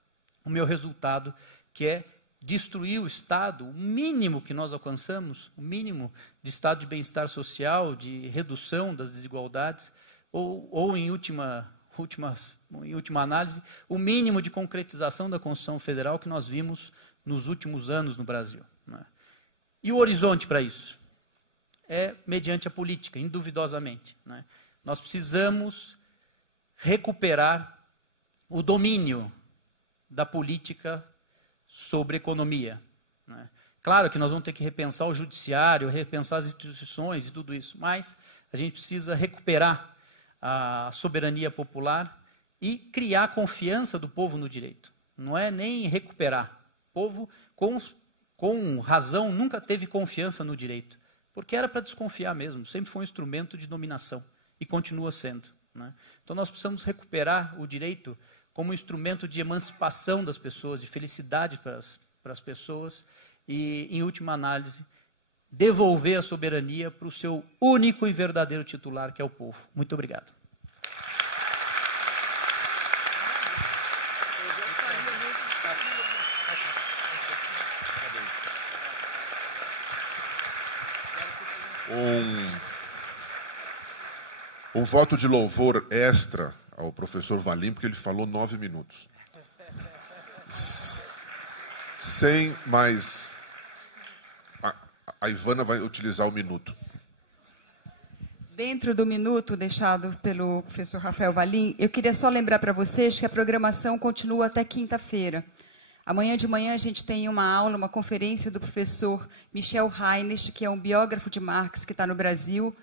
o meu resultado, que é destruir o Estado, o mínimo que nós alcançamos, o mínimo de estado de bem-estar social, de redução das desigualdades, ou em última análise, o mínimo de concretização da Constituição Federal que nós vimos nos últimos anos no Brasil. Né? E o horizonte para isso? é mediante a política, induvidosamente, né? Nós precisamos recuperar o domínio da política sobre a economia, né? Claro que nós vamos ter que repensar o judiciário, repensar as instituições e tudo isso, mas a gente precisa recuperar a soberania popular e criar confiança do povo no direito. Não é nem recuperar. O povo, com razão, nunca teve confiança no direito, porque era para desconfiar mesmo, sempre foi um instrumento de dominação e continua sendo, né? Então nós precisamos recuperar o direito como um instrumento de emancipação das pessoas, de felicidade para as pessoas e, em última análise, devolver a soberania para o seu único e verdadeiro titular, que é o povo. Muito obrigado. Um voto de louvor extra ao professor Valim, porque ele falou 9 minutos. Sem mais... A Ivana vai utilizar o minuto. Dentro do minuto deixado pelo professor Rafael Valim, eu queria só lembrar para vocês que a programação continua até quinta-feira. Amanhã de manhã a gente tem uma aula, uma conferência do professor Michel Reines, que é um biógrafo de Marx que está no Brasil.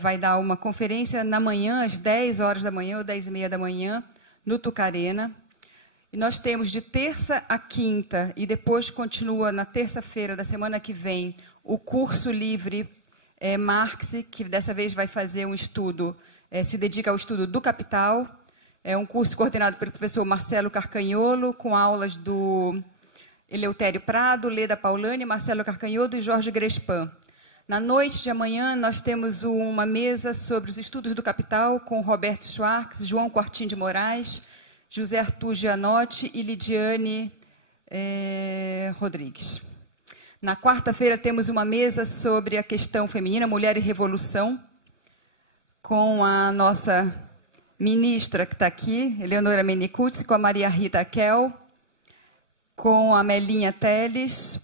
Vai dar uma conferência na manhã, às 10 horas da manhã ou 10h30 da manhã, no Tucarena. E nós temos de terça a quinta, e depois continua na terça-feira da semana que vem, o curso livre Marx, que dessa vez vai fazer um estudo, se dedica ao estudo do Capital. É um curso coordenado pelo professor Marcelo Carcanholo, com aulas do Eleutério Prado, Leda Paulani, Marcelo Carcanholo e Jorge Grespan. Na noite de amanhã, nós temos uma mesa sobre os estudos do Capital, com Roberto Schwartz, João Quartim de Moraes, José Arthur Gianotti e Lidiane Rodrigues. Na quarta-feira, temos uma mesa sobre a questão feminina, Mulher e Revolução, com a nossa ministra que está aqui, Eleonora Menicuzzi, com a Maria Rita Kell, com a Melinha Teles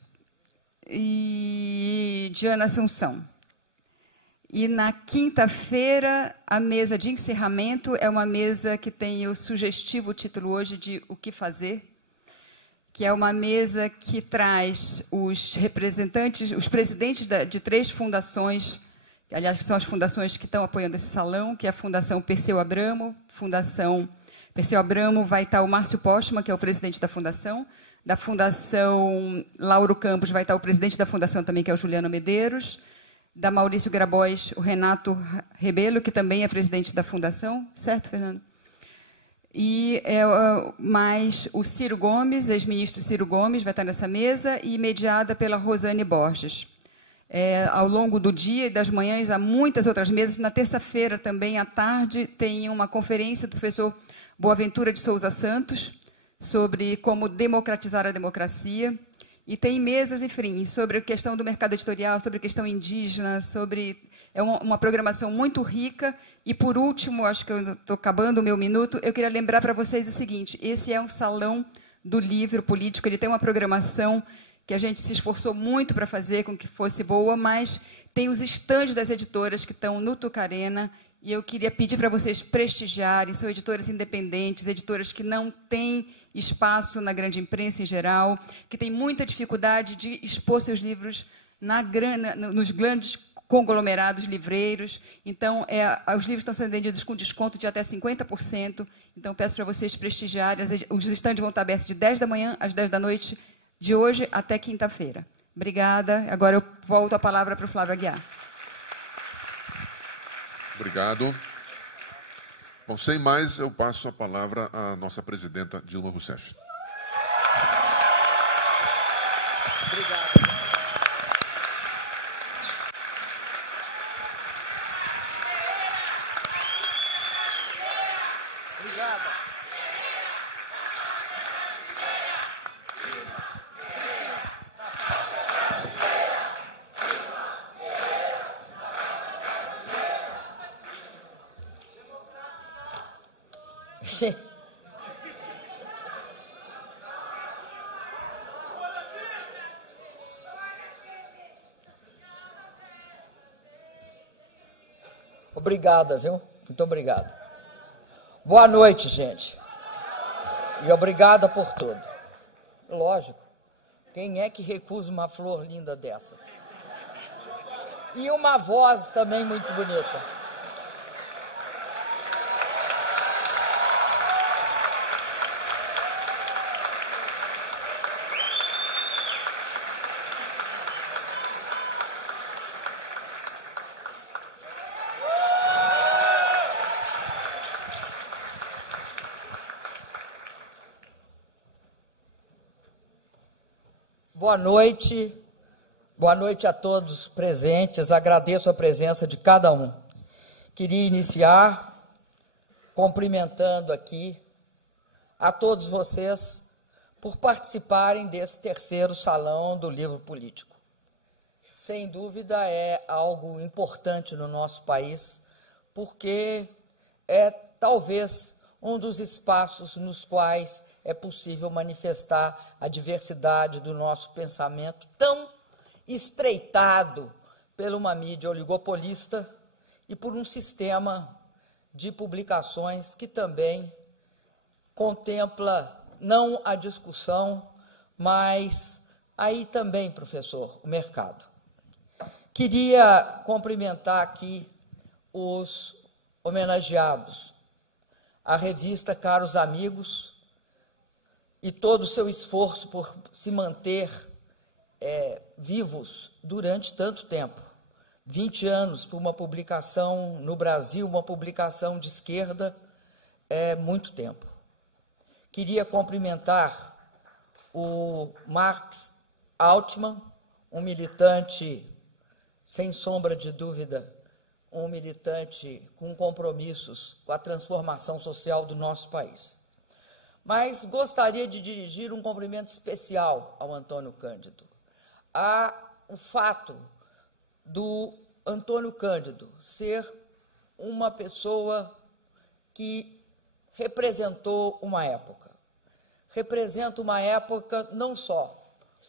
e Diana Assunção. E na quinta-feira, a mesa de encerramento é uma mesa que tem o sugestivo título hoje de O que Fazer, que é uma mesa que traz os representantes, os presidentes de 3 fundações, que, aliás, que são as fundações que estão apoiando esse salão, que é a Fundação Perseu Abramo. Fundação Perseu Abramo vai estar o Márcio Postman, que é o presidente da Fundação Lauro Campos vai estar o presidente da Fundação também, que é o Juliano Medeiros, da Maurício Grabois, o Renato Rebelo, que também é presidente da Fundação, certo, Fernando? E mais o Ciro Gomes, ex-ministro Ciro Gomes, vai estar nessa mesa, e mediada pela Rosane Borges. Ao longo do dia e das manhãs, há muitas outras mesas. Na terça-feira, também, à tarde, tem uma conferência do professor Boaventura de Souza Santos, sobre como democratizar a democracia. E tem mesas, enfim, sobre a questão do mercado editorial, sobre a questão indígena, sobre... É uma programação muito rica. E, por último, acho que eu estou acabando o meu minuto, eu queria lembrar para vocês o seguinte: esse é um salão do livro político, ele tem uma programação que a gente se esforçou muito para fazer com que fosse boa, mas tem os estandes das editoras que estão no Tucarena, e eu queria pedir para vocês prestigiarem. São editoras independentes, editoras que não têm espaço na grande imprensa em geral, que têm muita dificuldade de expor seus livros nos grandes conglomerados livreiros. Então, os livros estão sendo vendidos com desconto de até 50%. Então, peço para vocês prestigiarem. Os estandes vão estar abertos de 10 da manhã às 10 da noite, de hoje até quinta-feira. Obrigada. Agora eu volto a palavra para o Flávio Aguiar. Obrigado. Bom, sem mais, eu passo a palavra à nossa presidenta Dilma Rousseff. Obrigado. Obrigada, viu? Muito obrigado. Boa noite, gente. E obrigada por tudo. Lógico. Quem é que recusa uma flor linda dessas? E uma voz também muito bonita. Boa noite a todos presentes, agradeço a presença de cada um. Queria iniciar cumprimentando aqui a todos vocês por participarem desse terceiro Salão do Livro Político. Sem dúvida é algo importante no nosso país, porque é talvez um dos espaços nos quais é possível manifestar a diversidade do nosso pensamento, tão estreitado por uma mídia oligopolista e por um sistema de publicações que também contempla não a discussão, mas aí também, professor, o mercado. Queria cumprimentar aqui os homenageados, a revista Caros Amigos, e todo o seu esforço por se manter vivos durante tanto tempo. 20 anos por uma publicação no Brasil, uma publicação de esquerda, é muito tempo. Queria cumprimentar o Max Altman, um militante, sem sombra de dúvida, um militante com compromissos com a transformação social do nosso país. Mas gostaria de dirigir um cumprimento especial ao Antônio Cândido. O fato do Antônio Cândido ser uma pessoa que representou uma época. Representa uma época não só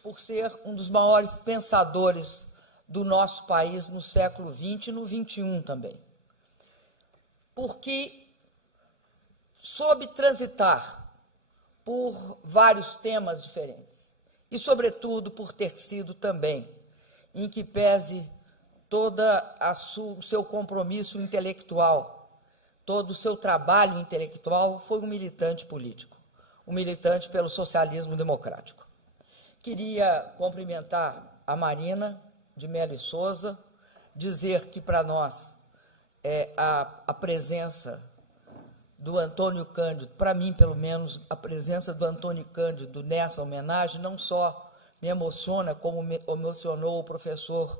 por ser um dos maiores pensadores do nosso país no século XX e no XXI também, porque soube transitar por vários temas diferentes e, sobretudo, por ter sido também, em que pese todo o seu compromisso intelectual, todo o seu trabalho intelectual, foi um militante político, um militante pelo socialismo democrático. Queria cumprimentar a Marina de Mello e Souza, dizer que para nós a presença do Antônio Cândido, para mim pelo menos, a presença do Antônio Cândido nessa homenagem não só me emociona, como me emocionou o professor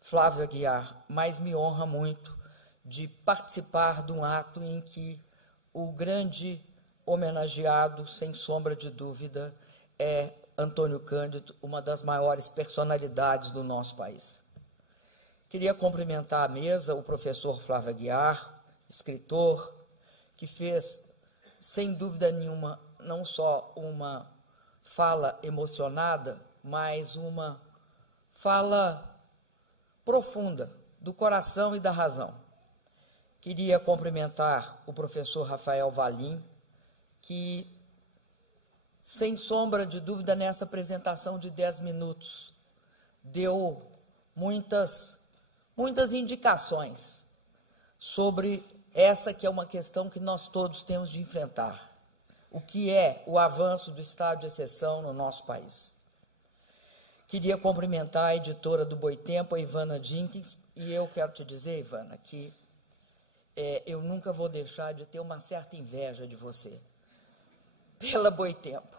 Flávio Aguiar, mas me honra muito de participar de um ato em que o grande homenageado, sem sombra de dúvida, é Antônio Cândido, uma das maiores personalidades do nosso país. Queria cumprimentar à mesa o professor Flávio Aguiar, escritor, que fez, sem dúvida nenhuma, não só uma fala emocionada, mas uma fala profunda, do coração e da razão. Queria cumprimentar o professor Rafael Valim, que, sem sombra de dúvida, nessa apresentação de 10 minutos, deu muitas indicações sobre essa que é uma questão que nós todos temos de enfrentar, o que é o avanço do estado de exceção no nosso país. Queria cumprimentar a editora do Boitempo, a Ivana Jenkins, e eu quero te dizer, Ivana, que eu nunca vou deixar de ter uma certa inveja de você pela Boitempo.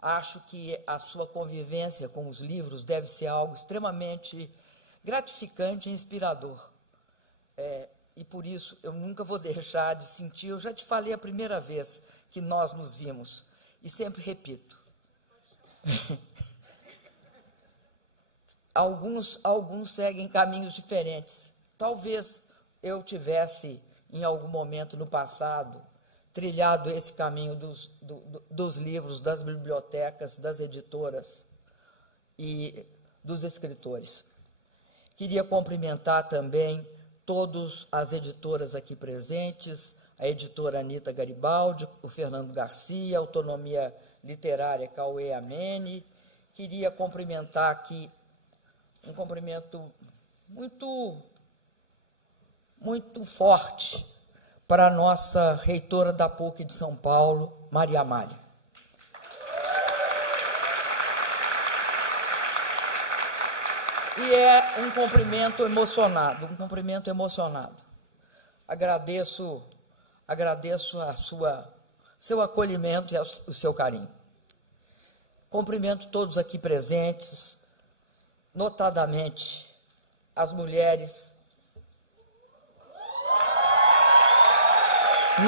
Acho que a sua convivência com os livros deve ser algo extremamente gratificante e inspirador. E por isso eu nunca vou deixar de sentir, eu já te falei a primeira vez que nós nos vimos, e sempre repito, alguns seguem caminhos diferentes. Talvez eu tivesse, em algum momento no passado, trilhado esse caminho dos livros, das bibliotecas, das editoras e dos escritores. Queria cumprimentar também todas as editoras aqui presentes, a editora Anita Garibaldi, o Fernando Garcia, a Autonomia Literária Cauê Amene. Queria cumprimentar aqui, um cumprimento muito forte para a nossa reitora da PUC de São Paulo, Maria Amália. E é um cumprimento emocionado, Agradeço seu acolhimento e o seu carinho. Cumprimento todos aqui presentes, notadamente as mulheres.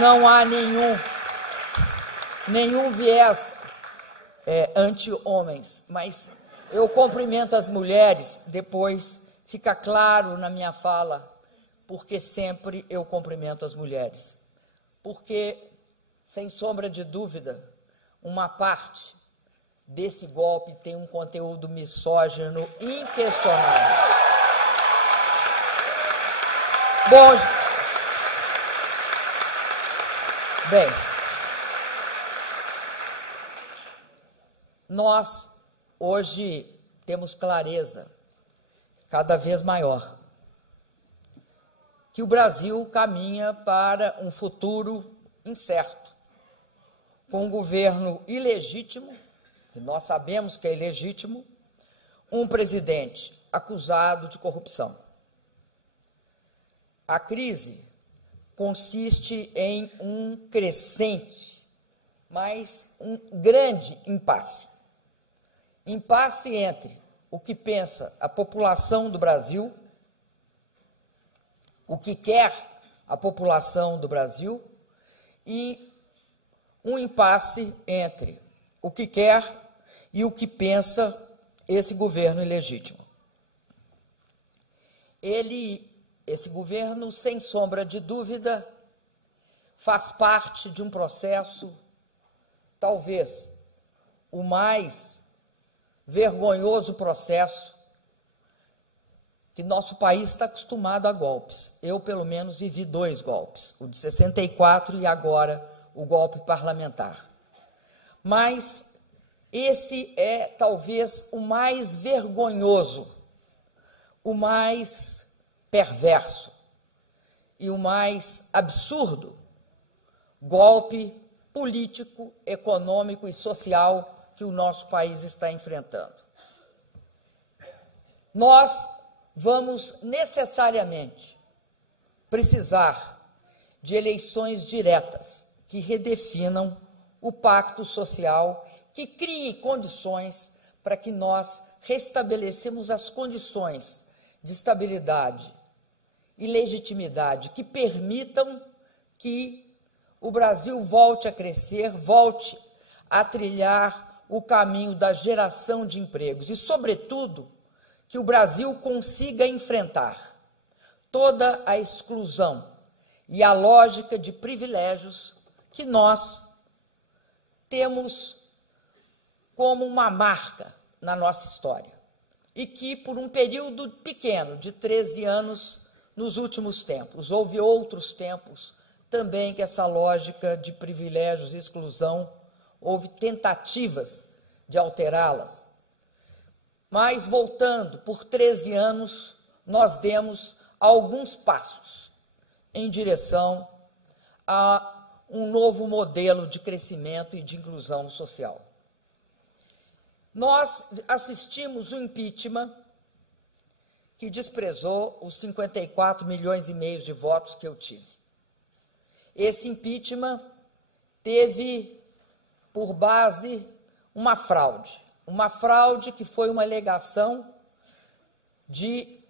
Não há nenhum viés anti-homens, mas eu cumprimento as mulheres, depois fica claro na minha fala, porque sempre eu cumprimento as mulheres. Porque, sem sombra de dúvida, uma parte desse golpe tem um conteúdo misógino inquestionável. Bem, nós hoje temos clareza cada vez maior que o Brasil caminha para um futuro incerto, com um governo ilegítimo, que nós sabemos que é ilegítimo, um presidente acusado de corrupção. A crise consiste em um crescente, mas um grande impasse. Impasse entre o que pensa a população do Brasil, o que quer a população do Brasil, e um impasse entre o que quer e o que pensa esse governo ilegítimo. Esse governo, sem sombra de dúvida, faz parte de um processo, talvez o mais vergonhoso processo que nosso país está acostumado a golpes. Eu, pelo menos, vivi 2 golpes, o de 64 e agora o golpe parlamentar. Mas esse é, talvez, o mais vergonhoso, o mais perverso e o mais absurdo golpe político, econômico e social que o nosso país está enfrentando. Nós vamos necessariamente precisar de eleições diretas que redefinam o pacto social, que criem condições para que nós restabelecemos as condições de estabilidade e legitimidade que permitam que o Brasil volte a crescer, volte a trilhar o caminho da geração de empregos e, sobretudo, que o Brasil consiga enfrentar toda a exclusão e a lógica de privilégios que nós temos como uma marca na nossa história e que, por um período pequeno, de 13 anos, nos últimos tempos, houve outros tempos também que essa lógica de privilégios e exclusão, houve tentativas de alterá-las. Mas, voltando, por 13 anos, nós demos alguns passos em direção a um novo modelo de crescimento e de inclusão social. Nós assistimos o impeachment que desprezou os 54 milhões e meio de votos que eu tive. Esse impeachment teve por base uma fraude que foi uma alegação de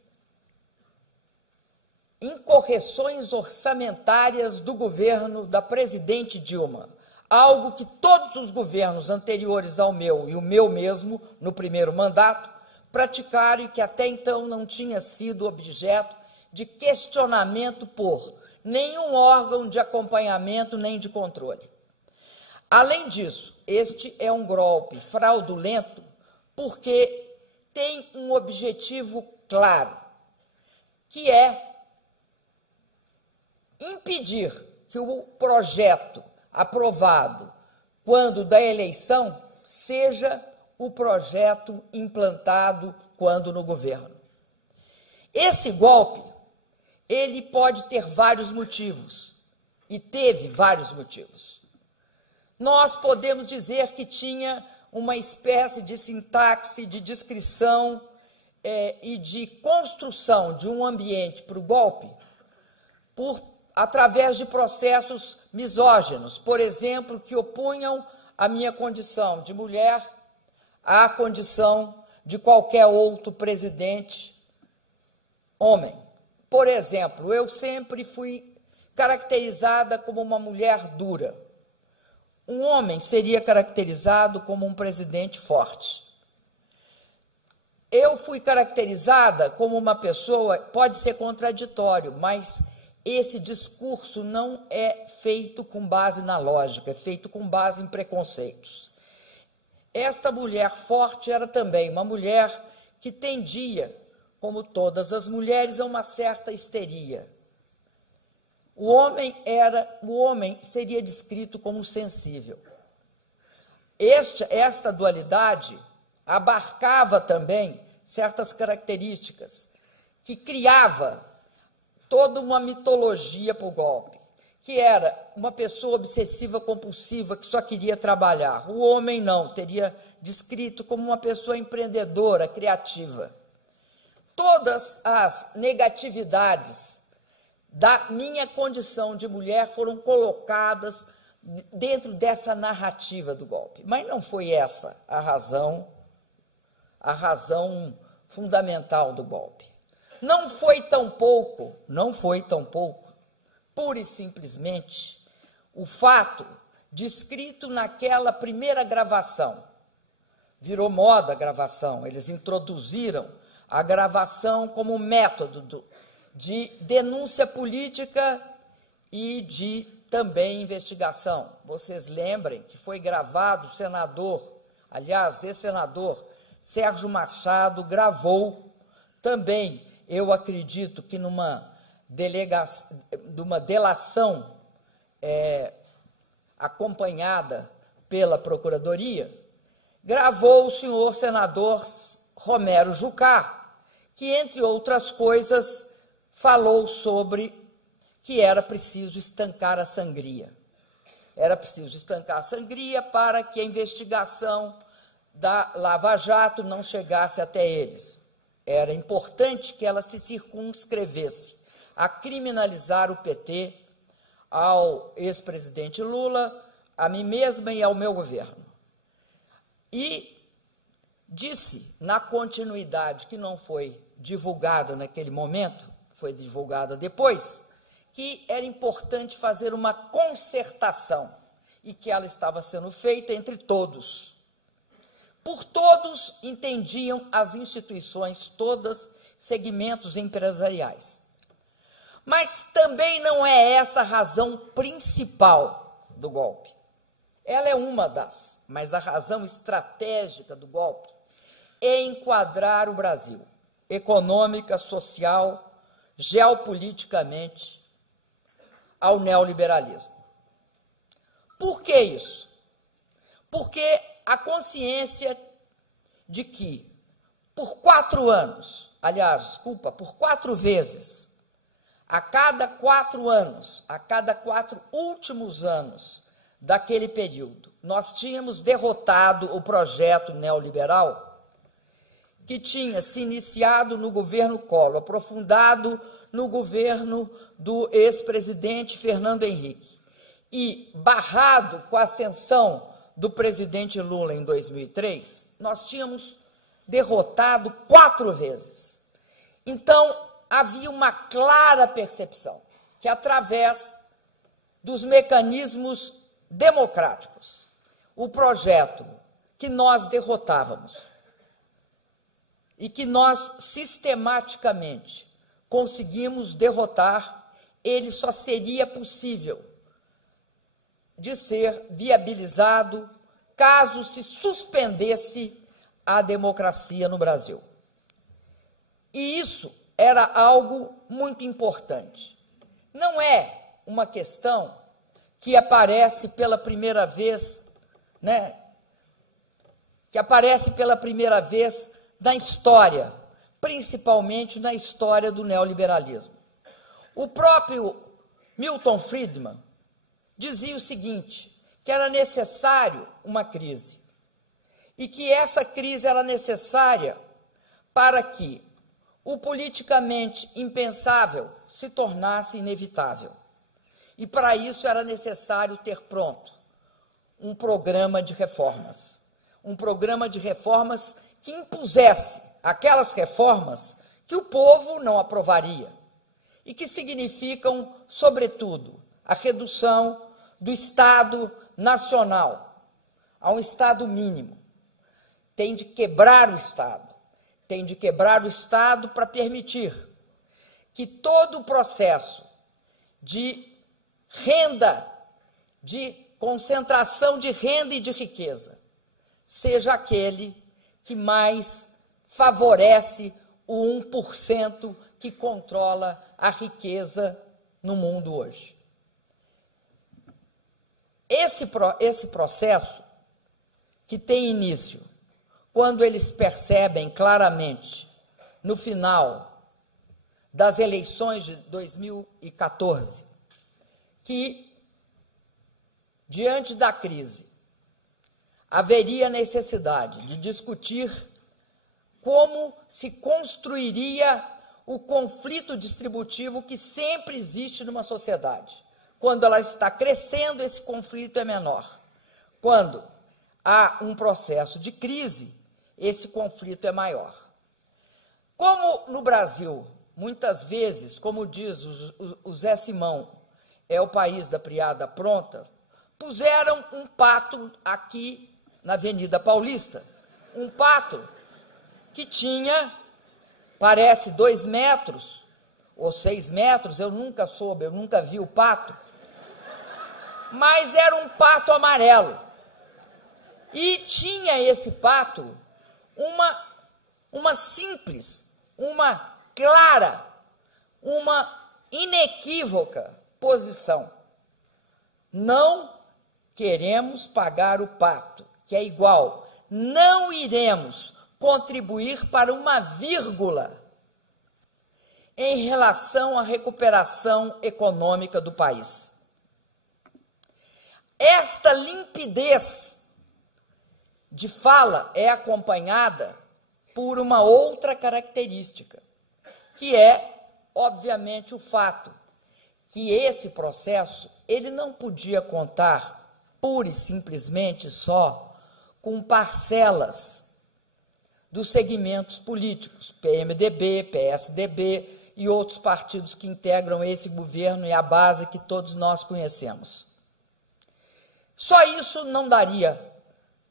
incorreções orçamentárias do governo da presidente Dilma, algo que todos os governos anteriores ao meu e o meu mesmo, no primeiro mandato, praticaram e que até então não tinha sido objeto de questionamento por nenhum órgão de acompanhamento nem de controle. Além disso, este é um golpe fraudulento porque tem um objetivo claro, que é impedir que o projeto aprovado quando da eleição seja o projeto implantado quando no governo. Esse golpe, ele pode ter vários motivos, e teve vários motivos. Nós podemos dizer que tinha uma espécie de sintaxe, de descrição e de construção de um ambiente para o golpe através de processos misóginos, por exemplo, que opunham a minha condição de mulher à condição de qualquer outro presidente homem. Por exemplo, eu sempre fui caracterizada como uma mulher dura. Um homem seria caracterizado como um presidente forte. Eu fui caracterizada como uma pessoa, pode ser contraditório, mas esse discurso não é feito com base na lógica, é feito com base em preconceitos. Esta mulher forte era também uma mulher que tendia, como todas as mulheres, a uma certa histeria. O homem seria descrito como sensível. Esta dualidade abarcava também certas características que criava toda uma mitologia para o golpe, que era uma pessoa obsessiva compulsiva que só queria trabalhar. O homem não, teria descrito como uma pessoa empreendedora, criativa. Todas as negatividades da minha condição de mulher foram colocadas dentro dessa narrativa do golpe. Mas não foi essa a razão fundamental do golpe. Não foi tampouco, pura e simplesmente, o fato descrito naquela primeira gravação. Virou moda a gravação, eles introduziram a gravação como método de denúncia política e de também investigação. Vocês lembrem que foi gravado o senador, aliás, ex-senador Sérgio Machado gravou também, eu acredito que numa delação acompanhada pela Procuradoria, gravou o senhor senador Romero Jucá, que, entre outras coisas, falou sobre que era preciso estancar a sangria. Era preciso estancar a sangria para que a investigação da Lava Jato não chegasse até eles. Era importante que ela se circunscrevesse a criminalizar o PT, ao ex-presidente Lula, a mim mesma e ao meu governo. E disse, na continuidade, que não foi divulgada naquele momento, foi divulgada depois, que era importante fazer uma concertação e que ela estava sendo feita entre todos. Por todos entendiam as instituições, todos segmentos empresariais. Mas também não é essa a razão principal do golpe. Ela é uma das, mas a razão estratégica do golpe é enquadrar o Brasil, econômica, social, geopoliticamente, ao neoliberalismo. Por que isso? Porque a consciência de que, por 4 vezes, a cada 4 anos, a cada 4 últimos anos daquele período, nós tínhamos derrotado o projeto neoliberal que tinha se iniciado no governo Collor, aprofundado no governo do ex-presidente Fernando Henrique e barrado com a ascensão do presidente Lula em 2003, nós tínhamos derrotado 4 vezes. Então, havia uma clara percepção que, através dos mecanismos democráticos, o projeto que nós derrotávamos e que nós sistematicamente conseguimos derrotar, ele só seria possível de ser viabilizado caso se suspendesse a democracia no Brasil. E isso era algo muito importante. Não é uma questão que aparece pela primeira vez, né? Que aparece pela primeira vez na história, principalmente na história do neoliberalismo. O próprio Milton Friedman dizia o seguinte, que era necessário uma crise, e que essa crise era necessária para que o politicamente impensável se tornasse inevitável. E para isso era necessário ter pronto um programa de reformas. Um programa de reformas que impusesse aquelas reformas que o povo não aprovaria e que significam, sobretudo, a redução do Estado nacional a um Estado mínimo. Tem de quebrar o Estado. Tem de quebrar o Estado para permitir que todo o processo de renda, de concentração de renda e de riqueza, seja aquele que mais favorece o 1% que controla a riqueza no mundo hoje. Esse processo, que tem início quando eles percebem claramente, no final das eleições de 2014, que, diante da crise, haveria necessidade de discutir como se construiria o conflito distributivo que sempre existe numa sociedade. Quando ela está crescendo, esse conflito é menor. Quando há um processo de crise, esse conflito é maior. Como no Brasil, muitas vezes, como diz o Zé Simão, é o país da piada pronta, puseram um pato aqui na Avenida Paulista. Um pato que tinha, parece 2 metros ou 6 metros, eu nunca soube, eu nunca vi o pato, mas era um pato amarelo. E tinha esse pato uma simples, uma clara, uma inequívoca posição. Não queremos pagar o pato, que é igual, não iremos contribuir para uma vírgula em relação à recuperação econômica do país. Esta limpidez de fala é acompanhada por uma outra característica, que é, obviamente, o fato que esse processo ele não podia contar pura e simplesmente só com parcelas dos segmentos políticos, PMDB, PSDB e outros partidos que integram esse governo e a base que todos nós conhecemos. Só isso não daria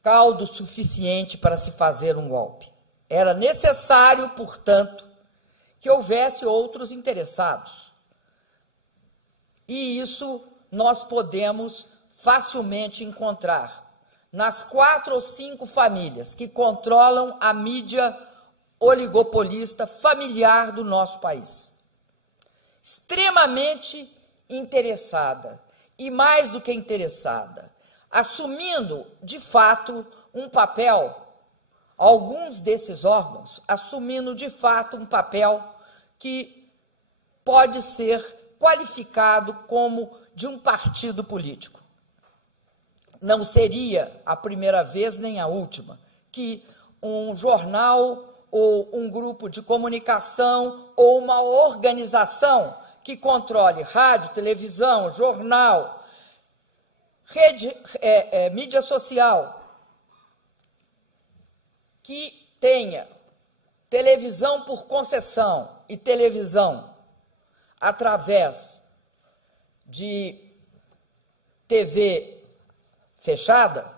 caldo suficiente para se fazer um golpe. Era necessário, portanto, que houvesse outros interessados. E isso nós podemos facilmente encontrar nas 4 ou 5 famílias que controlam a mídia oligopolista familiar do nosso país. Extremamente interessada, e mais do que interessada, assumindo, de fato, um papel, alguns desses órgãos assumindo, de fato, um papel que pode ser qualificado como de um partido político. Não seria a primeira vez nem a última que um jornal ou um grupo de comunicação ou uma organização que controle rádio, televisão, jornal, mídia social, que tenha televisão por concessão e televisão através de TV fechada,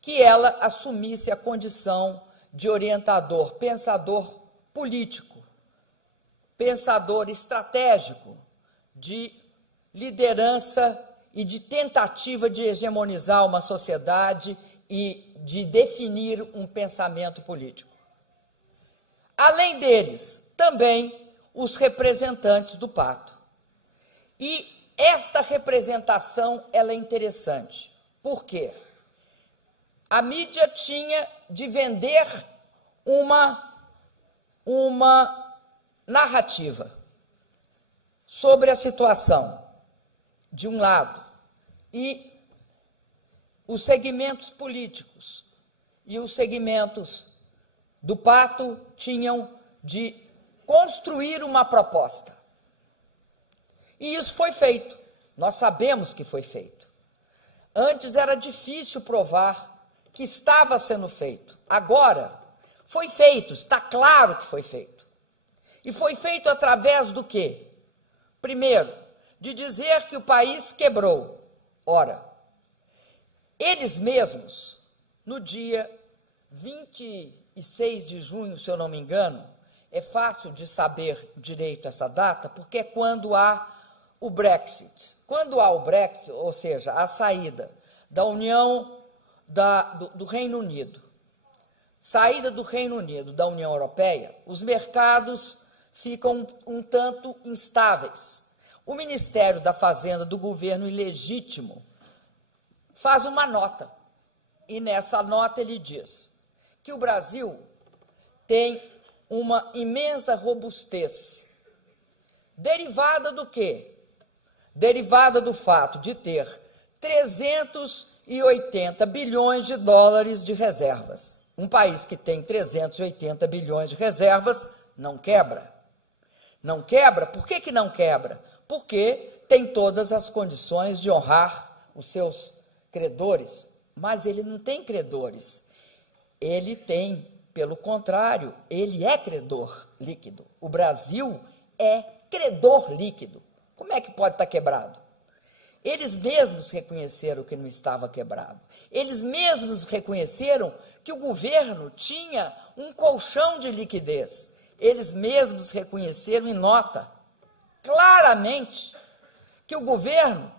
que ela assumisse a condição de orientador, pensador político, pensador estratégico, de liderança e de tentativa de hegemonizar uma sociedade e de definir um pensamento político. Além deles, também os representantes do pacto. E esta representação ela é interessante. Por quê? A mídia tinha de vender uma narrativa sobre a situação, de um lado, e os segmentos políticos e os segmentos do Pato tinham de construir uma proposta. E isso foi feito. Nós sabemos que foi feito. Antes era difícil provar que estava sendo feito. Agora, foi feito, está claro que foi feito. E foi feito através do quê? Primeiro, de dizer que o país quebrou. Ora, eles mesmos, no dia 26 de junho, se eu não me engano, é fácil de saber direito essa data, porque é quando há o Brexit. Quando há o Brexit, ou seja, a saída da União do Reino Unido, saída do Reino Unido da União Europeia, os mercados ficam um tanto instáveis. O Ministério da Fazenda do governo ilegítimo faz uma nota, e nessa nota ele diz que o Brasil tem uma imensa robustez, derivada do quê? Derivada do fato de ter 380 bilhões de dólares de reservas. Um país que tem 380 bilhões de reservas não quebra. Não quebra? Por que não quebra? Porque tem todas as condições de honrar os seus credores, mas ele não tem credores. Ele tem, pelo contrário, ele é credor líquido. O Brasil é credor líquido. Como é que pode estar quebrado? Eles mesmos reconheceram que não estava quebrado. Eles mesmos reconheceram que o governo tinha um colchão de liquidez. Eles mesmos reconheceram em nota, claramente, que o governo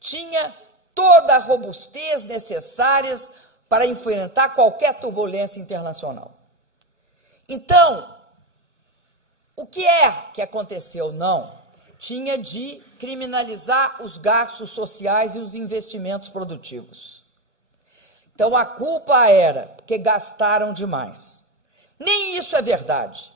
tinha toda a robustez necessária para enfrentar qualquer turbulência internacional. Então, o que é que aconteceu? Não. Tinha de criminalizar os gastos sociais e os investimentos produtivos. Então, a culpa era porque gastaram demais. Nem isso é verdade,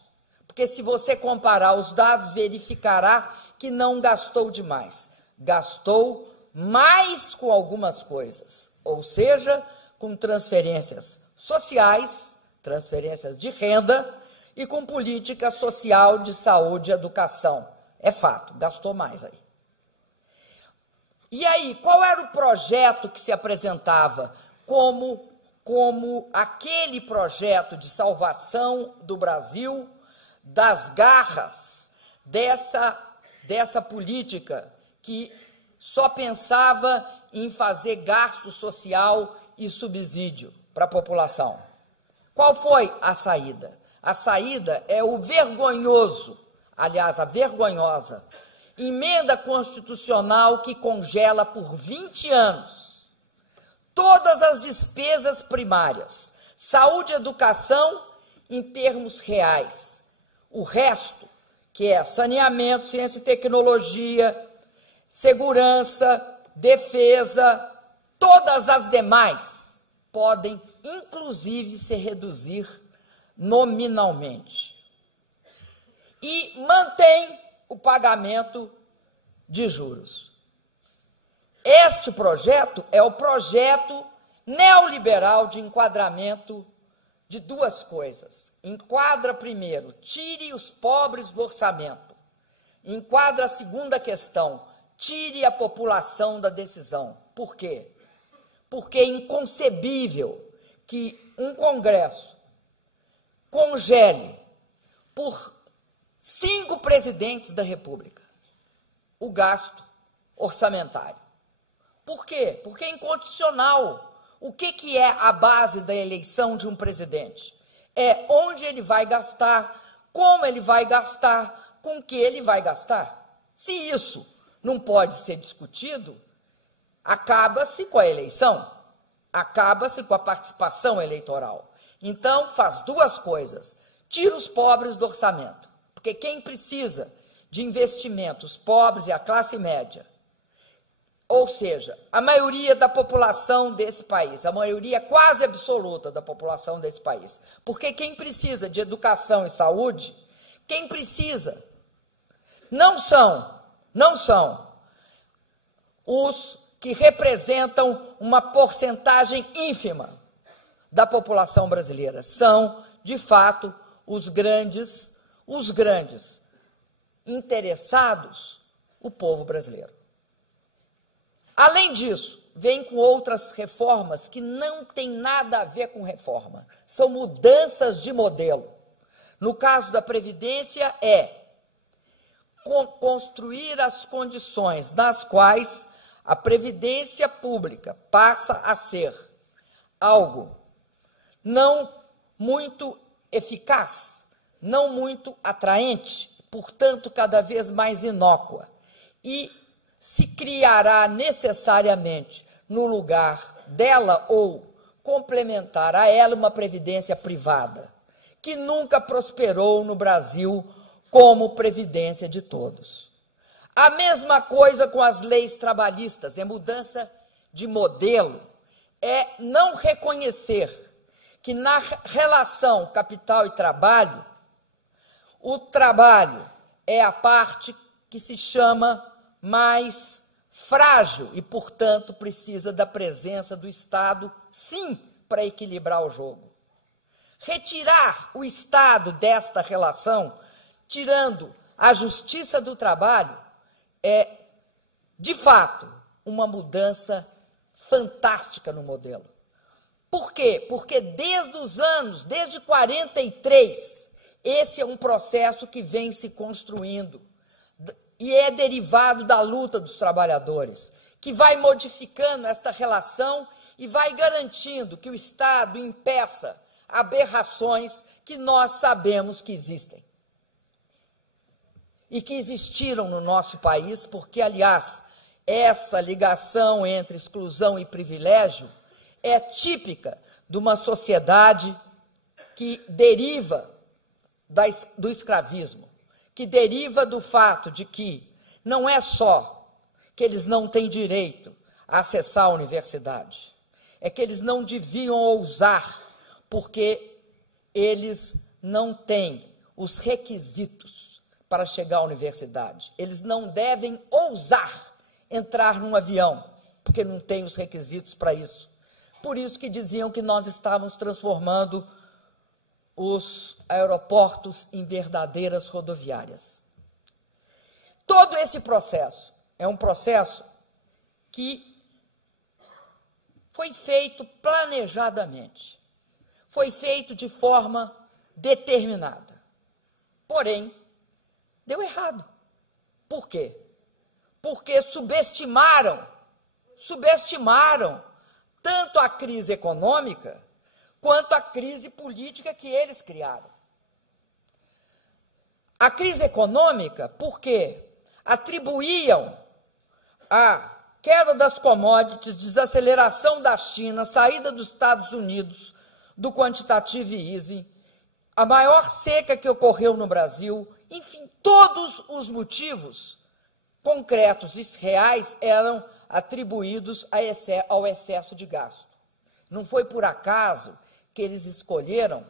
porque se você comparar os dados, verificará que não gastou demais. Gastou mais com algumas coisas, ou seja, com transferências sociais, transferências de renda e com política social de saúde e educação. É fato, gastou mais aí. E aí, qual era o projeto que se apresentava como aquele projeto de salvação do Brasil das garras dessa política que só pensava em fazer gasto social e subsídio para a população? Qual foi a saída? A saída é o vergonhoso, aliás, a vergonhosa emenda constitucional que congela por 20 anos todas as despesas primárias, saúde e educação em termos reais. O resto, que é saneamento, ciência e tecnologia, segurança, defesa, todas as demais podem, inclusive, se reduzir nominalmente. E mantém o pagamento de juros. Este projeto é o projeto neoliberal de enquadramento de duas coisas. Enquadra, primeiro, tire os pobres do orçamento. Enquadra a segunda questão, tire a população da decisão. Por quê? Porque é inconcebível que um Congresso congele por 5 presidentes da República o gasto orçamentário. Por quê? Porque é incondicional. O que é a base da eleição de um presidente? É onde ele vai gastar, como ele vai gastar, com que ele vai gastar. Se isso não pode ser discutido, acaba-se com a eleição, acaba-se com a participação eleitoral. Então, faz duas coisas. Tira os pobres do orçamento, porque quem precisa de investimentos pobres e a classe média, ou seja, a maioria da população desse país, a maioria quase absoluta da população desse país, porque quem precisa de educação e saúde, quem precisa, não são os que representam uma porcentagem ínfima da população brasileira, são, de fato, os grandes interessados, o povo brasileiro. Além disso, vem com outras reformas que não têm nada a ver com reforma, são mudanças de modelo. No caso da Previdência, é construir as condições nas quais a Previdência Pública passa a ser algo não muito eficaz, não muito atraente, portanto, cada vez mais inócua, e se criará necessariamente no lugar dela ou complementar a ela uma previdência privada, que nunca prosperou no Brasil como previdência de todos. A mesma coisa com as leis trabalhistas, é mudança de modelo, é não reconhecer que na relação capital e trabalho, o trabalho é a parte que se chama mais frágil e, portanto, precisa da presença do Estado, sim, para equilibrar o jogo. Retirar o Estado desta relação, tirando a justiça do trabalho, é, de fato, uma mudança fantástica no modelo. Por quê? Porque desde 43, esse é um processo que vem se construindo e é derivado da luta dos trabalhadores, que vai modificando esta relação e vai garantindo que o Estado impeça aberrações que nós sabemos que existem. E que existiram no nosso país, porque, aliás, essa ligação entre exclusão e privilégio é típica de uma sociedade que deriva do escravismo, que deriva do fato de que não é só que eles não têm direito a acessar a universidade, é que eles não deviam ousar, porque eles não têm os requisitos para chegar à universidade. Eles não devem ousar entrar num avião, porque não têm os requisitos para isso. Por isso que diziam que nós estávamos transformando os aeroportos em verdadeiras rodoviárias. Todo esse processo é um processo que foi feito planejadamente, foi feito de forma determinada. Porém, deu errado. Por quê? Porque subestimaram tanto a crise econômica quanto a crise política que eles criaram. A crise econômica, porque atribuíam a queda das commodities, desaceleração da China, saída dos Estados Unidos do quantitative easing, a maior seca que ocorreu no Brasil, enfim, todos os motivos concretos e reais eram atribuídos ao excesso de gasto. Não foi por acaso que eles escolheram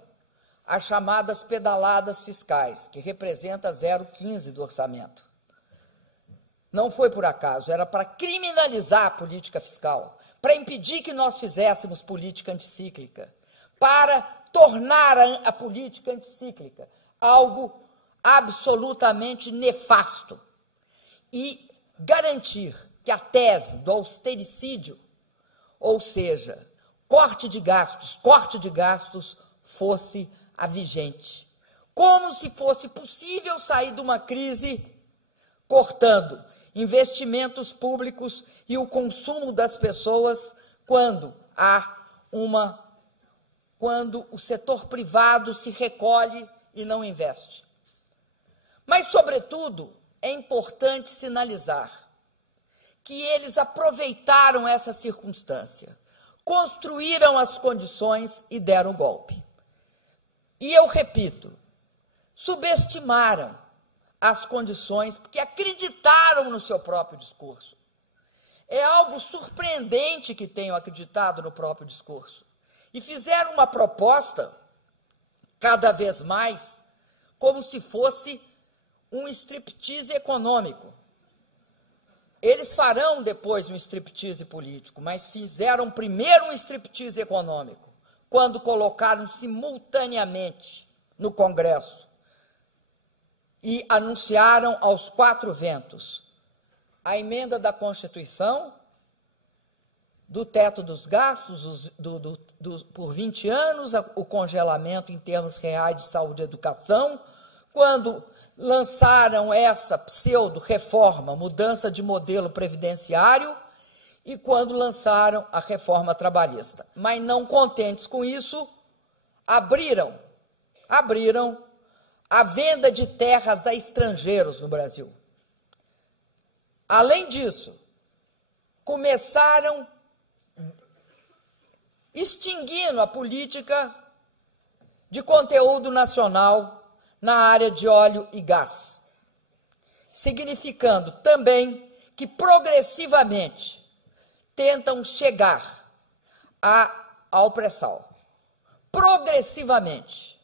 as chamadas pedaladas fiscais, que representa 0,15% do orçamento. Não foi por acaso, era para criminalizar a política fiscal, para impedir que nós fizéssemos política anticíclica, para tornar a política anticíclica algo absolutamente nefasto e garantir que a tese do austericídio, ou seja, corte de gastos, fosse a vigente. Como se fosse possível sair de uma crise cortando investimentos públicos e o consumo das pessoas quando o setor privado se recolhe e não investe. Mas, sobretudo, é importante sinalizar que eles aproveitaram essa circunstância, construíram as condições e deram o golpe. E eu repito, subestimaram as condições, porque acreditaram no seu próprio discurso. É algo surpreendente que tenham acreditado no próprio discurso. E fizeram uma proposta, cada vez mais, como se fosse um striptease econômico. Eles farão depois um striptease político, mas fizeram primeiro um striptease econômico, quando colocaram simultaneamente no Congresso e anunciaram aos quatro ventos a emenda da Constituição, do teto dos gastos por 20 anos, o congelamento em termos reais de saúde e educação, quando lançaram essa pseudo-reforma, mudança de modelo previdenciário, e quando lançaram a reforma trabalhista. Mas não contentes com isso, abriram a venda de terras a estrangeiros no Brasil. Além disso, começaram extinguindo a política de conteúdo nacional na área de óleo e gás, significando também que progressivamente tentam chegar ao pré-sal. Progressivamente.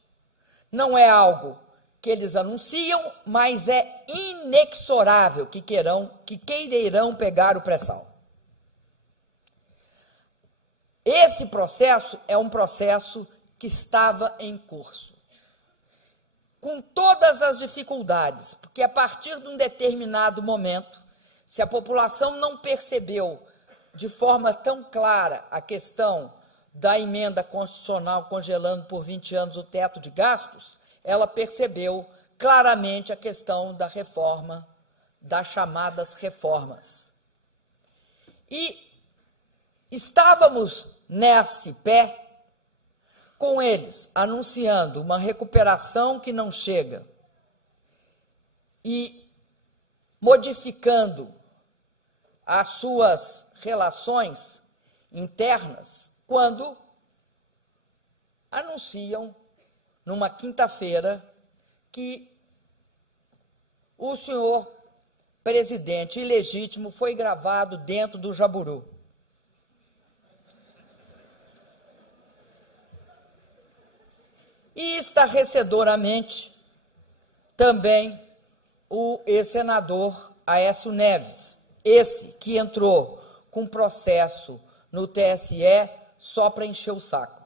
Não é algo que eles anunciam, mas é inexorável que queirão pegar o pré-sal. Esse processo é um processo que estava em curso, com todas as dificuldades, porque a partir de um determinado momento, se a população não percebeu de forma tão clara a questão da emenda constitucional congelando por 20 anos o teto de gastos, ela percebeu claramente a questão da reforma, das chamadas reformas. E estávamos nesse pé com eles, anunciando uma recuperação que não chega e modificando as suas relações internas, quando anunciam, numa quinta-feira, que o senhor presidente ilegítimo foi gravado dentro do Jaburu. E estarrecedoramente também o ex-senador Aécio Neves, esse que entrou com processo no TSE só para encher o saco.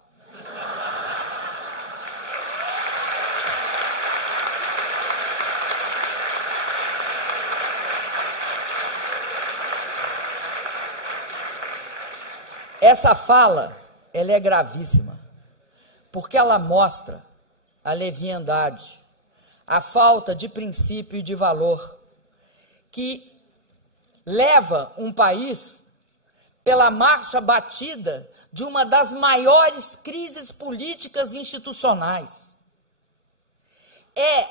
Essa fala, ela é gravíssima, porque ela mostra a leviandade, a falta de princípio e de valor, que leva um país pela marcha batida de uma das maiores crises políticas institucionais. É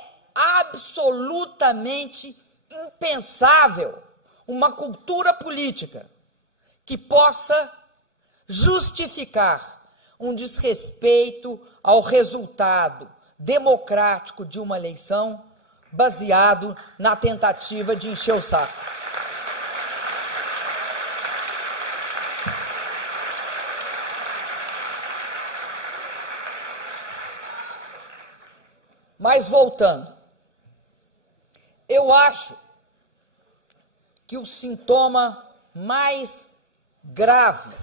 absolutamente impensável uma cultura política que possa justificar um desrespeito ao resultado democrático de uma eleição baseado na tentativa de encher o saco. Mas voltando, eu acho que o sintoma mais grave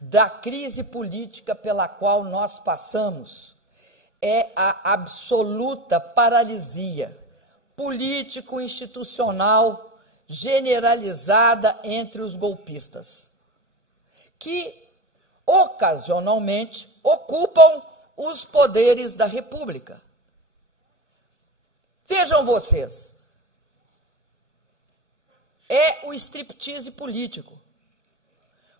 da crise política pela qual nós passamos é a absoluta paralisia político-institucional generalizada entre os golpistas, que ocasionalmente ocupam os poderes da República. Vejam vocês, é o striptease político.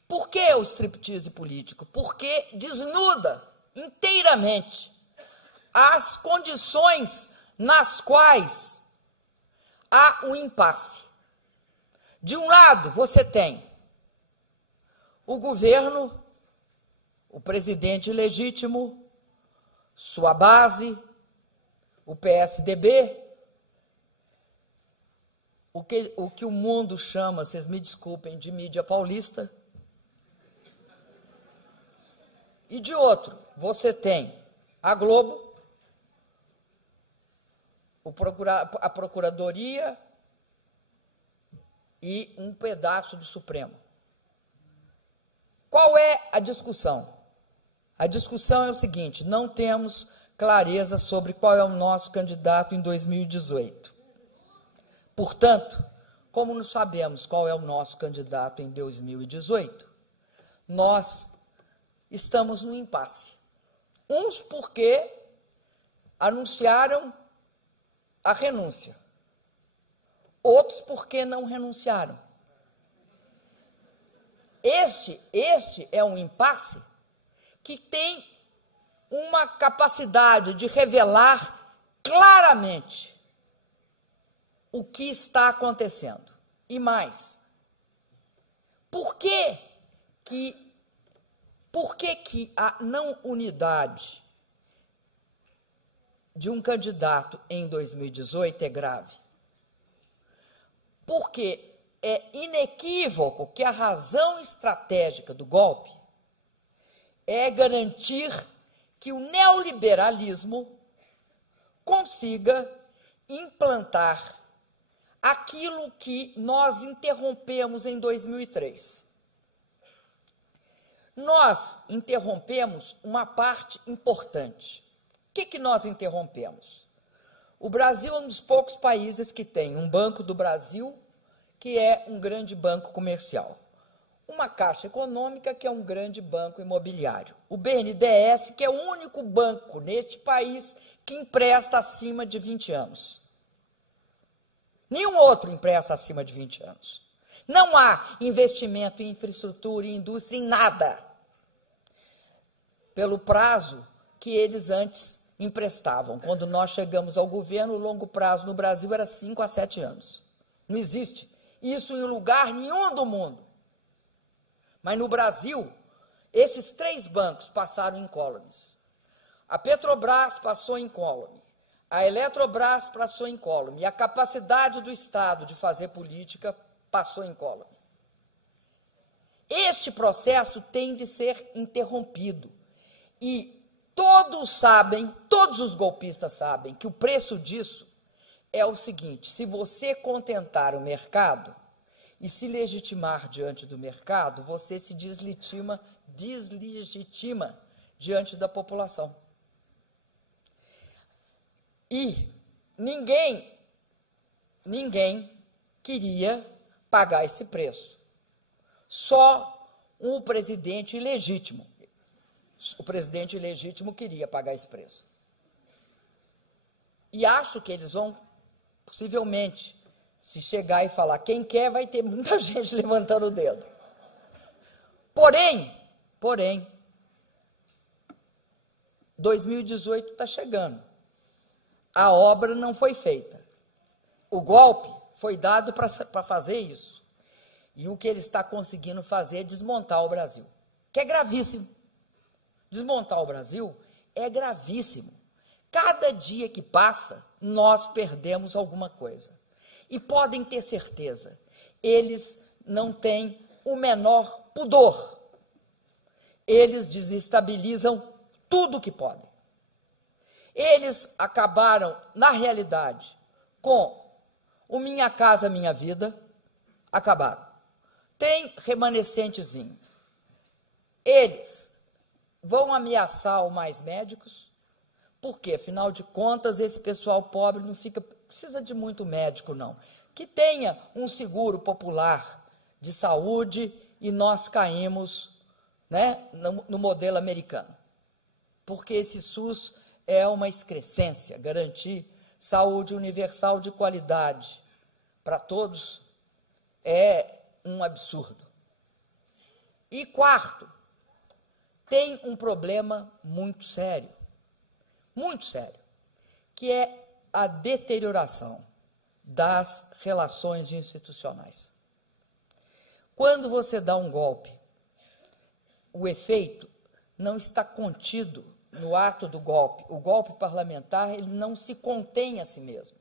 Por que o striptease político? Porque desnuda inteiramente as condições nas quais há um impasse. De um lado, você tem o governo, o presidente legítimo, sua base, o PSDB, o que o mundo chama, vocês me desculpem, de mídia paulista. E de outro, você tem a Globo, a Procuradoria e um pedaço do Supremo. Qual é a discussão? A discussão é o seguinte: não temos clareza sobre qual é o nosso candidato em 2018. Portanto, como não sabemos qual é o nosso candidato em 2018, nós estamos no impasse. Uns porque anunciaram a renúncia, outros porque não renunciaram. Este é um impasse que tem uma capacidade de revelar claramente o que está acontecendo. E mais, por que a não unidade de um candidato em 2018 é grave? Porque é inequívoco que a razão estratégica do golpe é garantir que o neoliberalismo consiga implantar aquilo que nós interrompemos em 2003. Nós interrompemos uma parte importante. O que nós interrompemos? O Brasil é um dos poucos países que tem um Banco do Brasil, que é um grande banco comercial. Uma Caixa Econômica, que é um grande banco imobiliário. O BNDES, que é o único banco neste país que empresta acima de 20 anos. Nenhum outro empresta acima de 20 anos. Não há investimento em infraestrutura e indústria, em nada, pelo prazo que eles antes emprestavam. Quando nós chegamos ao governo, o longo prazo no Brasil era 5 a 7 anos. Não existe isso em lugar nenhum do mundo. Mas no Brasil, esses 3 bancos passaram incólumes. A Petrobras passou incólume. A Eletrobras passou incólume. E a capacidade do Estado de fazer política passou incólume. Este processo tem de ser interrompido. E todos sabem, todos os golpistas sabem, que o preço disso é o seguinte: se você contentar o mercado e se legitimar diante do mercado, você se deslegitima diante da população. E ninguém queria pagar esse preço. Só um presidente ilegítimo. O presidente ilegítimo queria pagar esse preço. E acho que eles vão, possivelmente, se chegar e falar quem quer, vai ter muita gente levantando o dedo. Porém, 2018 está chegando. A obra não foi feita. O golpe foi dado para fazer isso. E o que ele está conseguindo fazer é desmontar o Brasil, que é gravíssimo. Desmontar o Brasil é gravíssimo. Cada dia que passa, nós perdemos alguma coisa. E podem ter certeza, eles não têm o menor pudor. Eles desestabilizam tudo que podem. Eles acabaram, na realidade, com o Minha Casa Minha Vida, acabaram. Tem remanescentezinho. Eles vão ameaçar o Mais Médicos, porque, afinal de contas, esse pessoal pobre não precisa de muito médico, não. Que tenha um seguro popular de saúde e nós caímos, né, no modelo americano. Porque esse SUS é uma excrescência. Garantir saúde universal de qualidade para todos é um absurdo. E quarto, tem um problema muito sério, que é a deterioração das relações institucionais. Quando você dá um golpe, o efeito não está contido no ato do golpe. O golpe parlamentar, ele não se contém a si mesmo.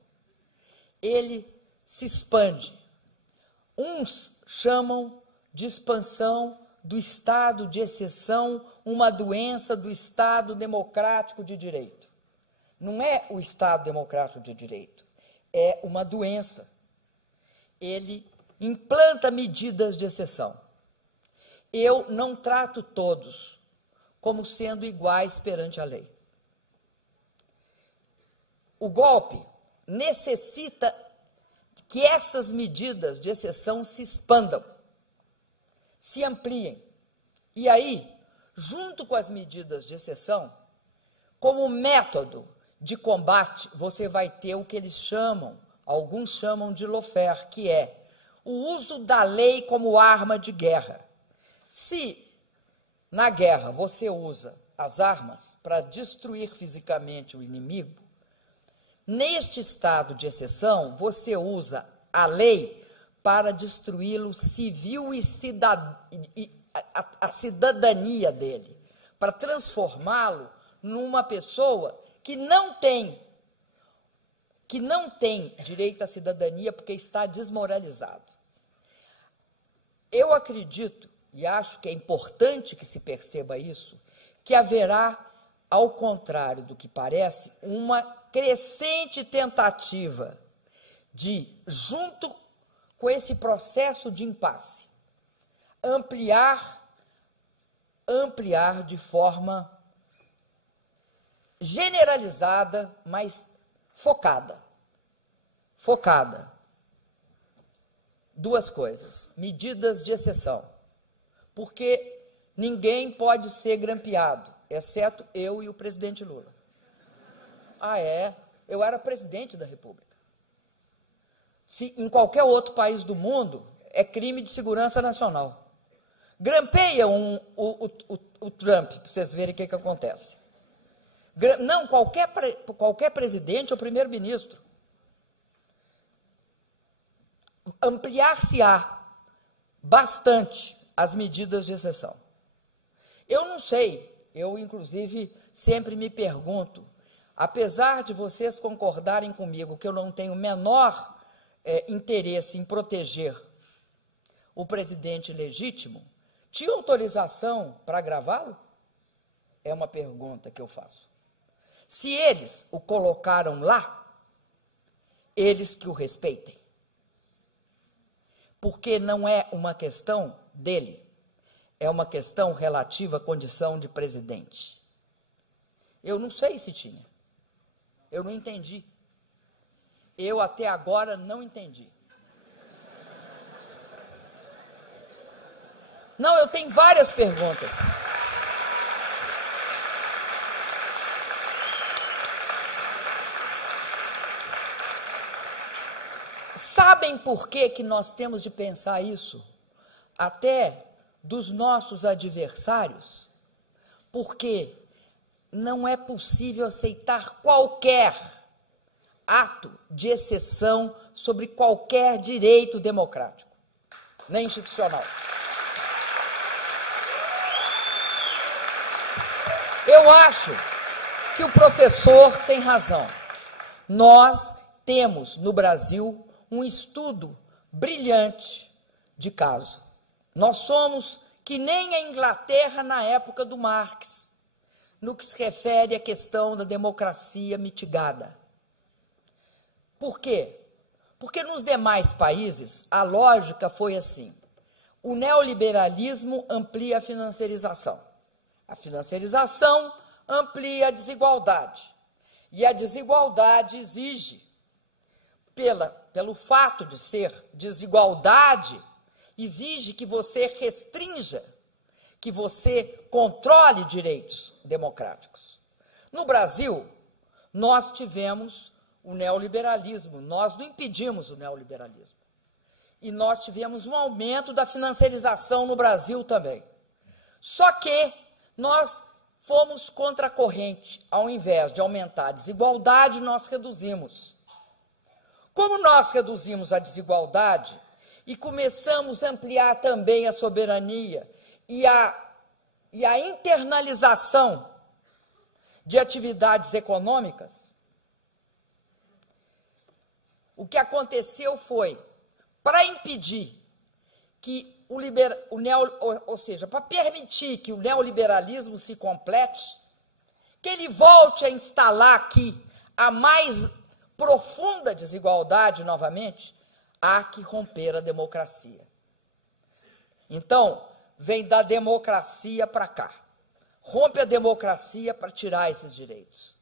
Ele se expande. Uns chamam de expansão do Estado de exceção, uma doença do Estado democrático de direito. Não é o Estado democrático de direito, é uma doença. Ele implanta medidas de exceção. Eu não trato todos como sendo iguais perante a lei. O golpe necessita que essas medidas de exceção se expandam, se ampliem. E aí, junto com as medidas de exceção, como método de combate, você vai ter o que eles chamam, alguns chamam de lawfare, que é o uso da lei como arma de guerra. Se na guerra você usa as armas para destruir fisicamente o inimigo, neste estado de exceção, você usa a lei para destruí-lo civil e a cidadania dele, para transformá-lo numa pessoa que não tem direito à cidadania porque está desmoralizado. Eu acredito, e acho que é importante que se perceba isso, que haverá, ao contrário do que parece, uma crescente tentativa de, junto com esse processo de impasse, ampliar de forma generalizada, mas focada. Duas coisas: medidas de exceção, porque ninguém pode ser grampeado, exceto eu e o presidente Lula. Ah, é? Eu era presidente da República. Se em qualquer outro país do mundo, é crime de segurança nacional. Grampeia o Trump, para vocês verem o que acontece. Não, qualquer presidente ou primeiro-ministro. Ampliar-se-á bastante as medidas de exceção. Eu não sei, eu, inclusive, sempre me pergunto, apesar de vocês concordarem comigo que eu não tenho o menor interesse em proteger o presidente legítimo, tinha autorização para gravá-lo? É uma pergunta que eu faço. Se eles o colocaram lá, eles que o respeitem. Porque não é uma questão dele, é uma questão relativa à condição de presidente. Eu não sei se tinha. Eu não entendi. Eu até agora não entendi. Não, eu tenho várias perguntas. Sabem por que nós temos de pensar isso? Até dos nossos adversários? Porque não é possível aceitar qualquer ato de exceção sobre qualquer direito democrático, nem institucional. Eu acho que o professor tem razão. Nós temos no Brasil um estudo brilhante de caso. Nós somos que nem a Inglaterra na época do Marx, no que se refere à questão da democracia mitigada. Por quê? Porque nos demais países a lógica foi assim: o neoliberalismo amplia a financiarização. A financiarização amplia a desigualdade. E a desigualdade exige, pelo fato de ser desigualdade, exige que você restrinja, que você controle direitos democráticos. No Brasil, nós tivemos o neoliberalismo, nós não impedimos o neoliberalismo. E nós tivemos um aumento da financiarização no Brasil também. Só que nós fomos contra a corrente. Ao invés de aumentar a desigualdade, nós reduzimos. Como nós reduzimos a desigualdade e começamos a ampliar também a soberania e a internalização de atividades econômicas, o que aconteceu foi, para impedir que ou seja, para permitir que o neoliberalismo se complete, que ele volte a instalar aqui a mais profunda desigualdade novamente, há que romper a democracia. Então, vem da democracia para cá. Rompe a democracia para tirar esses direitos.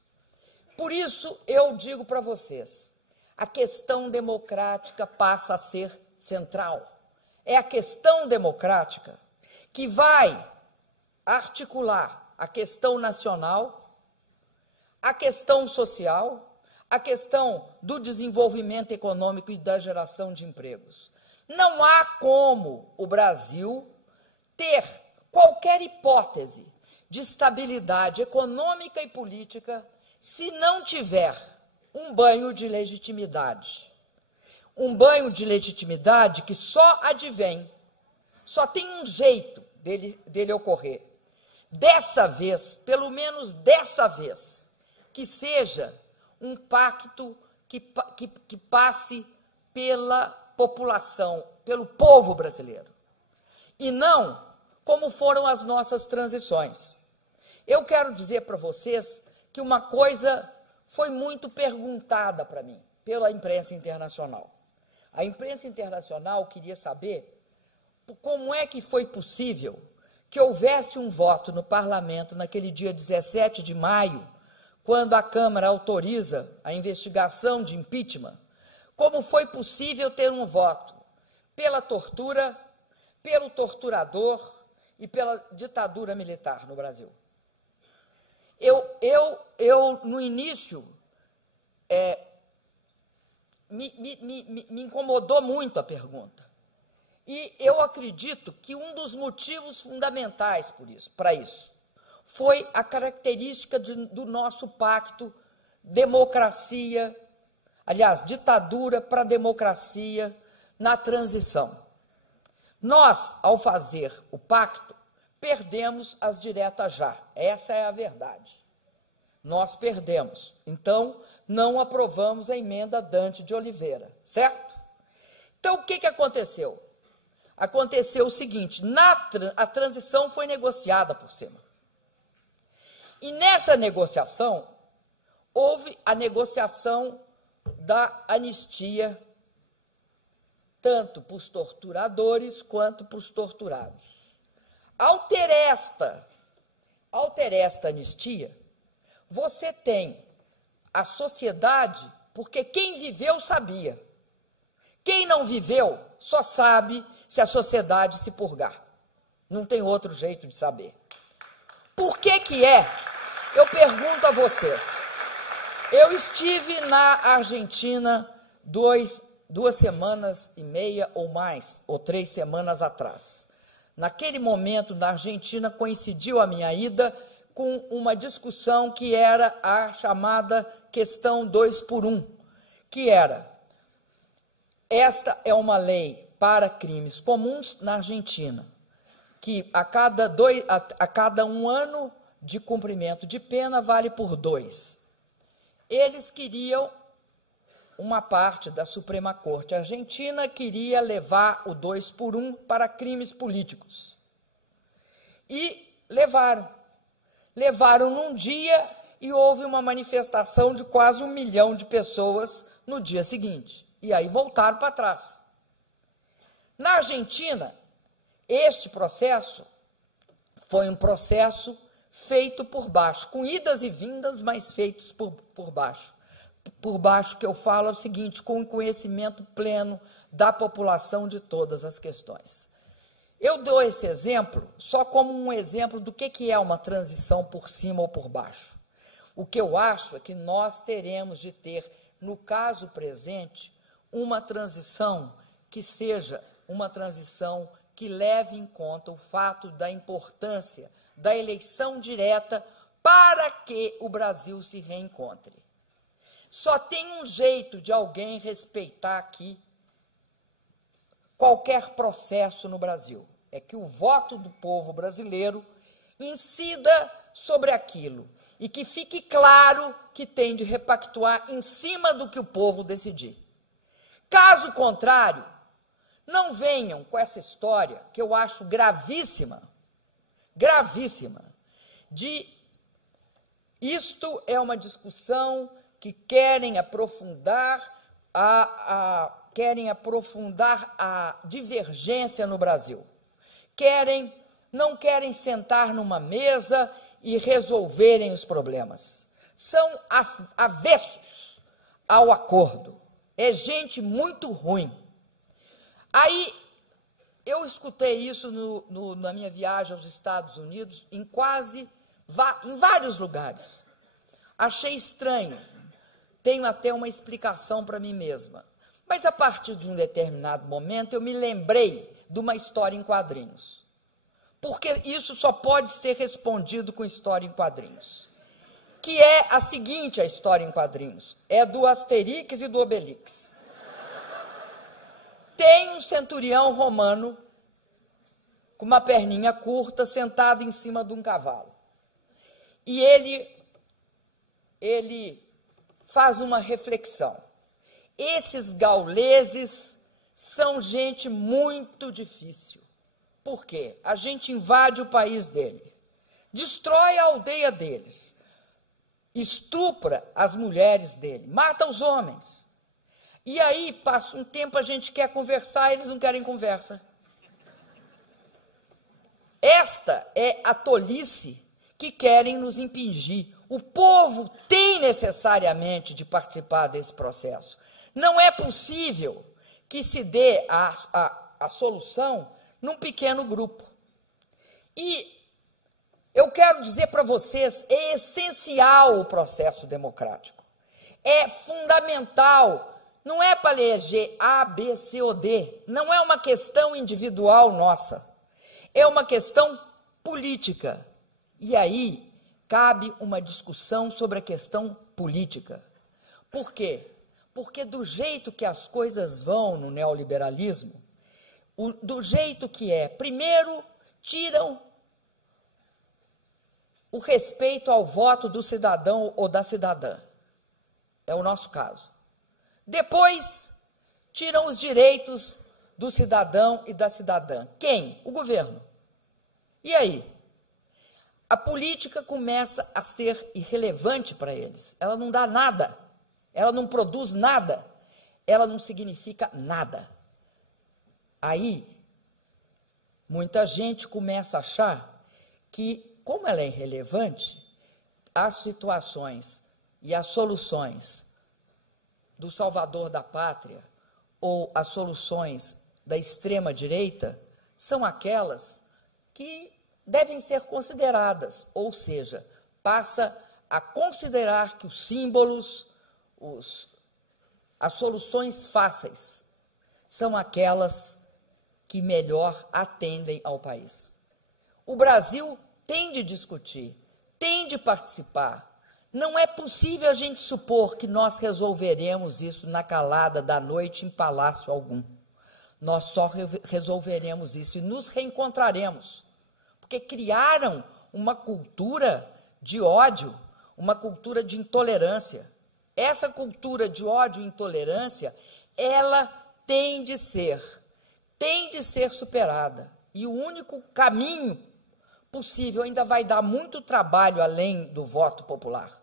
Por isso, eu digo para vocês, a questão democrática passa a ser central. É a questão democrática que vai articular a questão nacional, a questão social, a questão do desenvolvimento econômico e da geração de empregos. Não há como o Brasil ter qualquer hipótese de estabilidade econômica e política se não tiver um banho de legitimidade. Um banho de legitimidade que só advém, só tem um jeito dele ocorrer. Dessa vez, pelo menos dessa vez, que seja um pacto que passe pela população, pelo povo brasileiro. E não como foram as nossas transições. Eu quero dizer para vocês que uma coisa foi muito perguntada para mim pela imprensa internacional. A imprensa internacional queria saber como é que foi possível que houvesse um voto no parlamento naquele dia 17 de maio, quando a Câmara autoriza a investigação de impeachment, como foi possível ter um voto pela tortura, pelo torturador e pela ditadura militar no Brasil. Eu no início, me incomodou muito a pergunta. E eu acredito que um dos motivos fundamentais para isso foi a característica do nosso pacto democracia, aliás, ditadura para democracia na transição. Nós, ao fazer o pacto, perdemos as diretas já. Essa é a verdade. Nós perdemos. Então, não aprovamos a emenda Dante de Oliveira, certo? Então, o que aconteceu? Aconteceu o seguinte, a transição foi negociada por cima. E nessa negociação, houve a negociação da anistia, tanto para os torturadores quanto para os torturados. Ao ter esta anistia, você tem a sociedade, porque quem viveu sabia. Quem não viveu só sabe se a sociedade se purgar. Não tem outro jeito de saber. Por que é? Eu pergunto a vocês. Eu estive na Argentina 2 semanas e meia ou mais, ou 3 semanas atrás. Naquele momento, na Argentina, coincidiu a minha ida com uma discussão que era a chamada questão 2-por-1, que era, esta é uma lei para crimes comuns na Argentina, que a cada 1 ano de cumprimento de pena vale por 2. Eles queriam, uma parte da Suprema Corte Argentina queria levar o 2-por-1 para crimes políticos. E levaram. Levaram num dia e houve uma manifestação de quase 1 milhão de pessoas no dia seguinte. E aí voltaram para trás. Na Argentina, este processo foi um processo feito por baixo, com idas e vindas, mas feitos por baixo. Por baixo que eu falo é o seguinte, com o conhecimento pleno da população de todas as questões. Eu dou esse exemplo só como um exemplo do que é uma transição por cima ou por baixo. O que eu acho é que nós teremos de ter, no caso presente, uma transição que seja uma transição que leve em conta o fato da importância da eleição direta para que o Brasil se reencontre. Só tem um jeito de alguém respeitar aqui qualquer processo no Brasil. É que o voto do povo brasileiro incida sobre aquilo e que fique claro que tem de repactuar em cima do que o povo decidir. Caso contrário, não venham com essa história, que eu acho gravíssima, gravíssima, de isto é uma discussão que querem aprofundar a divergência no Brasil. Não querem sentar numa mesa e resolverem os problemas. São avessos ao acordo. É gente muito ruim. Aí, eu escutei isso na minha viagem aos Estados Unidos, em vários lugares. Achei estranho. Tenho até uma explicação para mim mesma. Mas, a partir de um determinado momento, eu me lembrei de uma história em quadrinhos. Porque isso só pode ser respondido com história em quadrinhos. Que é a seguinte, a história em quadrinhos. É do Asterix e do Obelix. Tem um centurião romano com uma perninha curta, sentado em cima de um cavalo. E ele faz uma reflexão. Esses gauleses são gente muito difícil. Por quê? A gente invade o país deles, destrói a aldeia deles, estupra as mulheres dele, mata os homens. E aí, passa um tempo, a gente quer conversar, eles não querem conversa. Esta é a tolice que querem nos impingir. O povo tem necessariamente de participar desse processo. Não é possível que se dê a solução num pequeno grupo. E eu quero dizer para vocês, é essencial o processo democrático. É fundamental. Não é para eleger A, B, C ou D. Não é uma questão individual nossa. É uma questão política. E aí cabe uma discussão sobre a questão política. Por quê? Porque do jeito que as coisas vão no neoliberalismo, do jeito que é, primeiro tiram o respeito ao voto do cidadão ou da cidadã. É o nosso caso. Depois, tiram os direitos do cidadão e da cidadã. Quem? O governo. E aí? A política começa a ser irrelevante para eles. Ela não dá nada. Ela não produz nada. Ela não significa nada. Aí, muita gente começa a achar que, como ela é irrelevante, as situações e as soluções do salvador da pátria ou as soluções da extrema-direita são aquelas que devem ser consideradas, ou seja, passa a considerar que os símbolos, as soluções fáceis, são aquelas que melhor atendem ao país. O Brasil tem de discutir, tem de participar. Não é possível a gente supor que nós resolveremos isso na calada da noite em palácio algum. Nós só resolveremos isso e nos reencontraremos. Porque criaram uma cultura de ódio, uma cultura de intolerância. Essa cultura de ódio e intolerância, ela tem de ser superada. E o único caminho possível, ainda vai dar muito trabalho além do voto popular.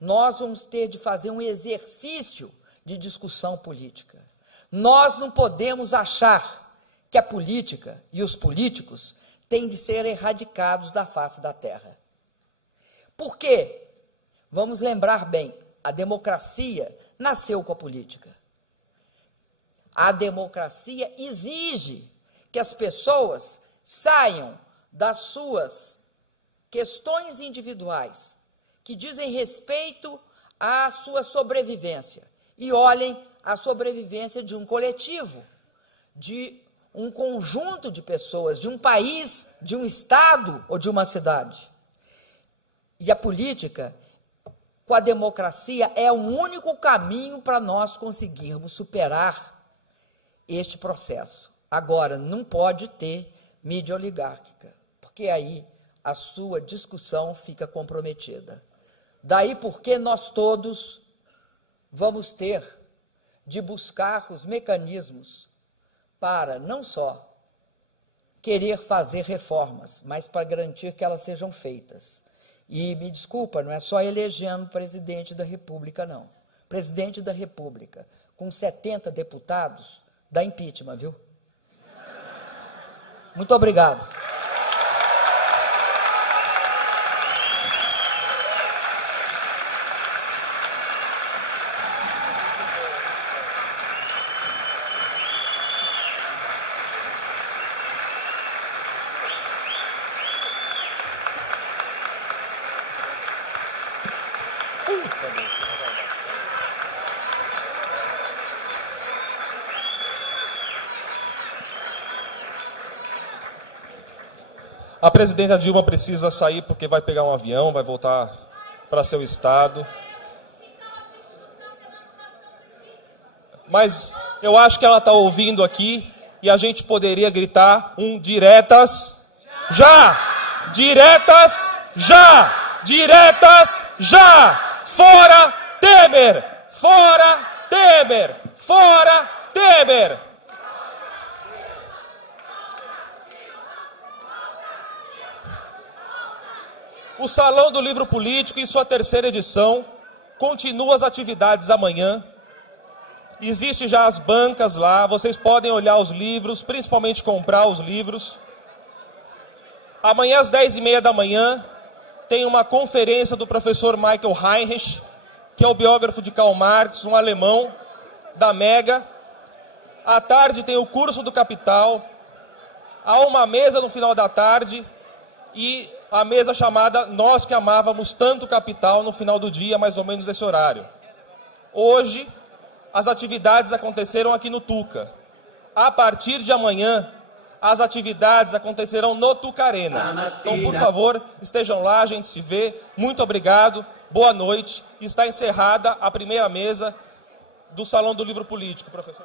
Nós vamos ter de fazer um exercício de discussão política. Nós não podemos achar que a política e os políticos têm de ser erradicados da face da terra. Por quê? Vamos lembrar bem, a democracia nasceu com a política. A democracia exige que as pessoas saiam das suas questões individuais, que dizem respeito à sua sobrevivência, e olhem a sobrevivência de um coletivo, de um conjunto de pessoas, de um país, de um estado ou de uma cidade. E a política, com a democracia, é o único caminho para nós conseguirmos superar este processo. Agora, não pode ter mídia oligárquica, porque aí a sua discussão fica comprometida. Daí porque nós todos vamos ter de buscar os mecanismos para não só querer fazer reformas, mas para garantir que elas sejam feitas. E me desculpa, não é só elegendo presidente da República, não. Presidente da República, com 70 deputados, dá impeachment, viu? Muito obrigado. A presidenta Dilma precisa sair porque vai pegar um avião, vai voltar para seu estado. Mas eu acho que ela está ouvindo aqui e a gente poderia gritar diretas já! Diretas já! Diretas já! Fora Temer! Fora Temer! Fora Temer! O Salão do Livro Político, em sua 3ª edição, continua as atividades amanhã. Existem já as bancas lá, vocês podem olhar os livros, principalmente comprar os livros. Amanhã, às 10h30 da manhã, tem uma conferência do professor Michael Heinrich, que é o biógrafo de Karl Marx, um alemão, da Mega. À tarde tem o curso do Capital. Há uma mesa no final da tarde e a mesa chamada Nós que Amávamos Tanto Capital, no final do dia, mais ou menos esse horário. Hoje, as atividades aconteceram aqui no Tuca. A partir de amanhã, as atividades acontecerão no Tuca Arena. Então, por favor, estejam lá, a gente se vê. Muito obrigado, boa noite. Está encerrada a primeira mesa do Salão do Livro Político, professor.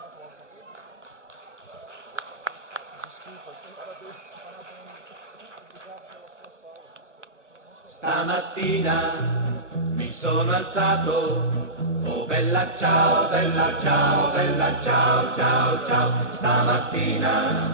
Stamattina mi sono alzato, oh bella ciao, ciao, ciao, ciao, ciao. Stamattina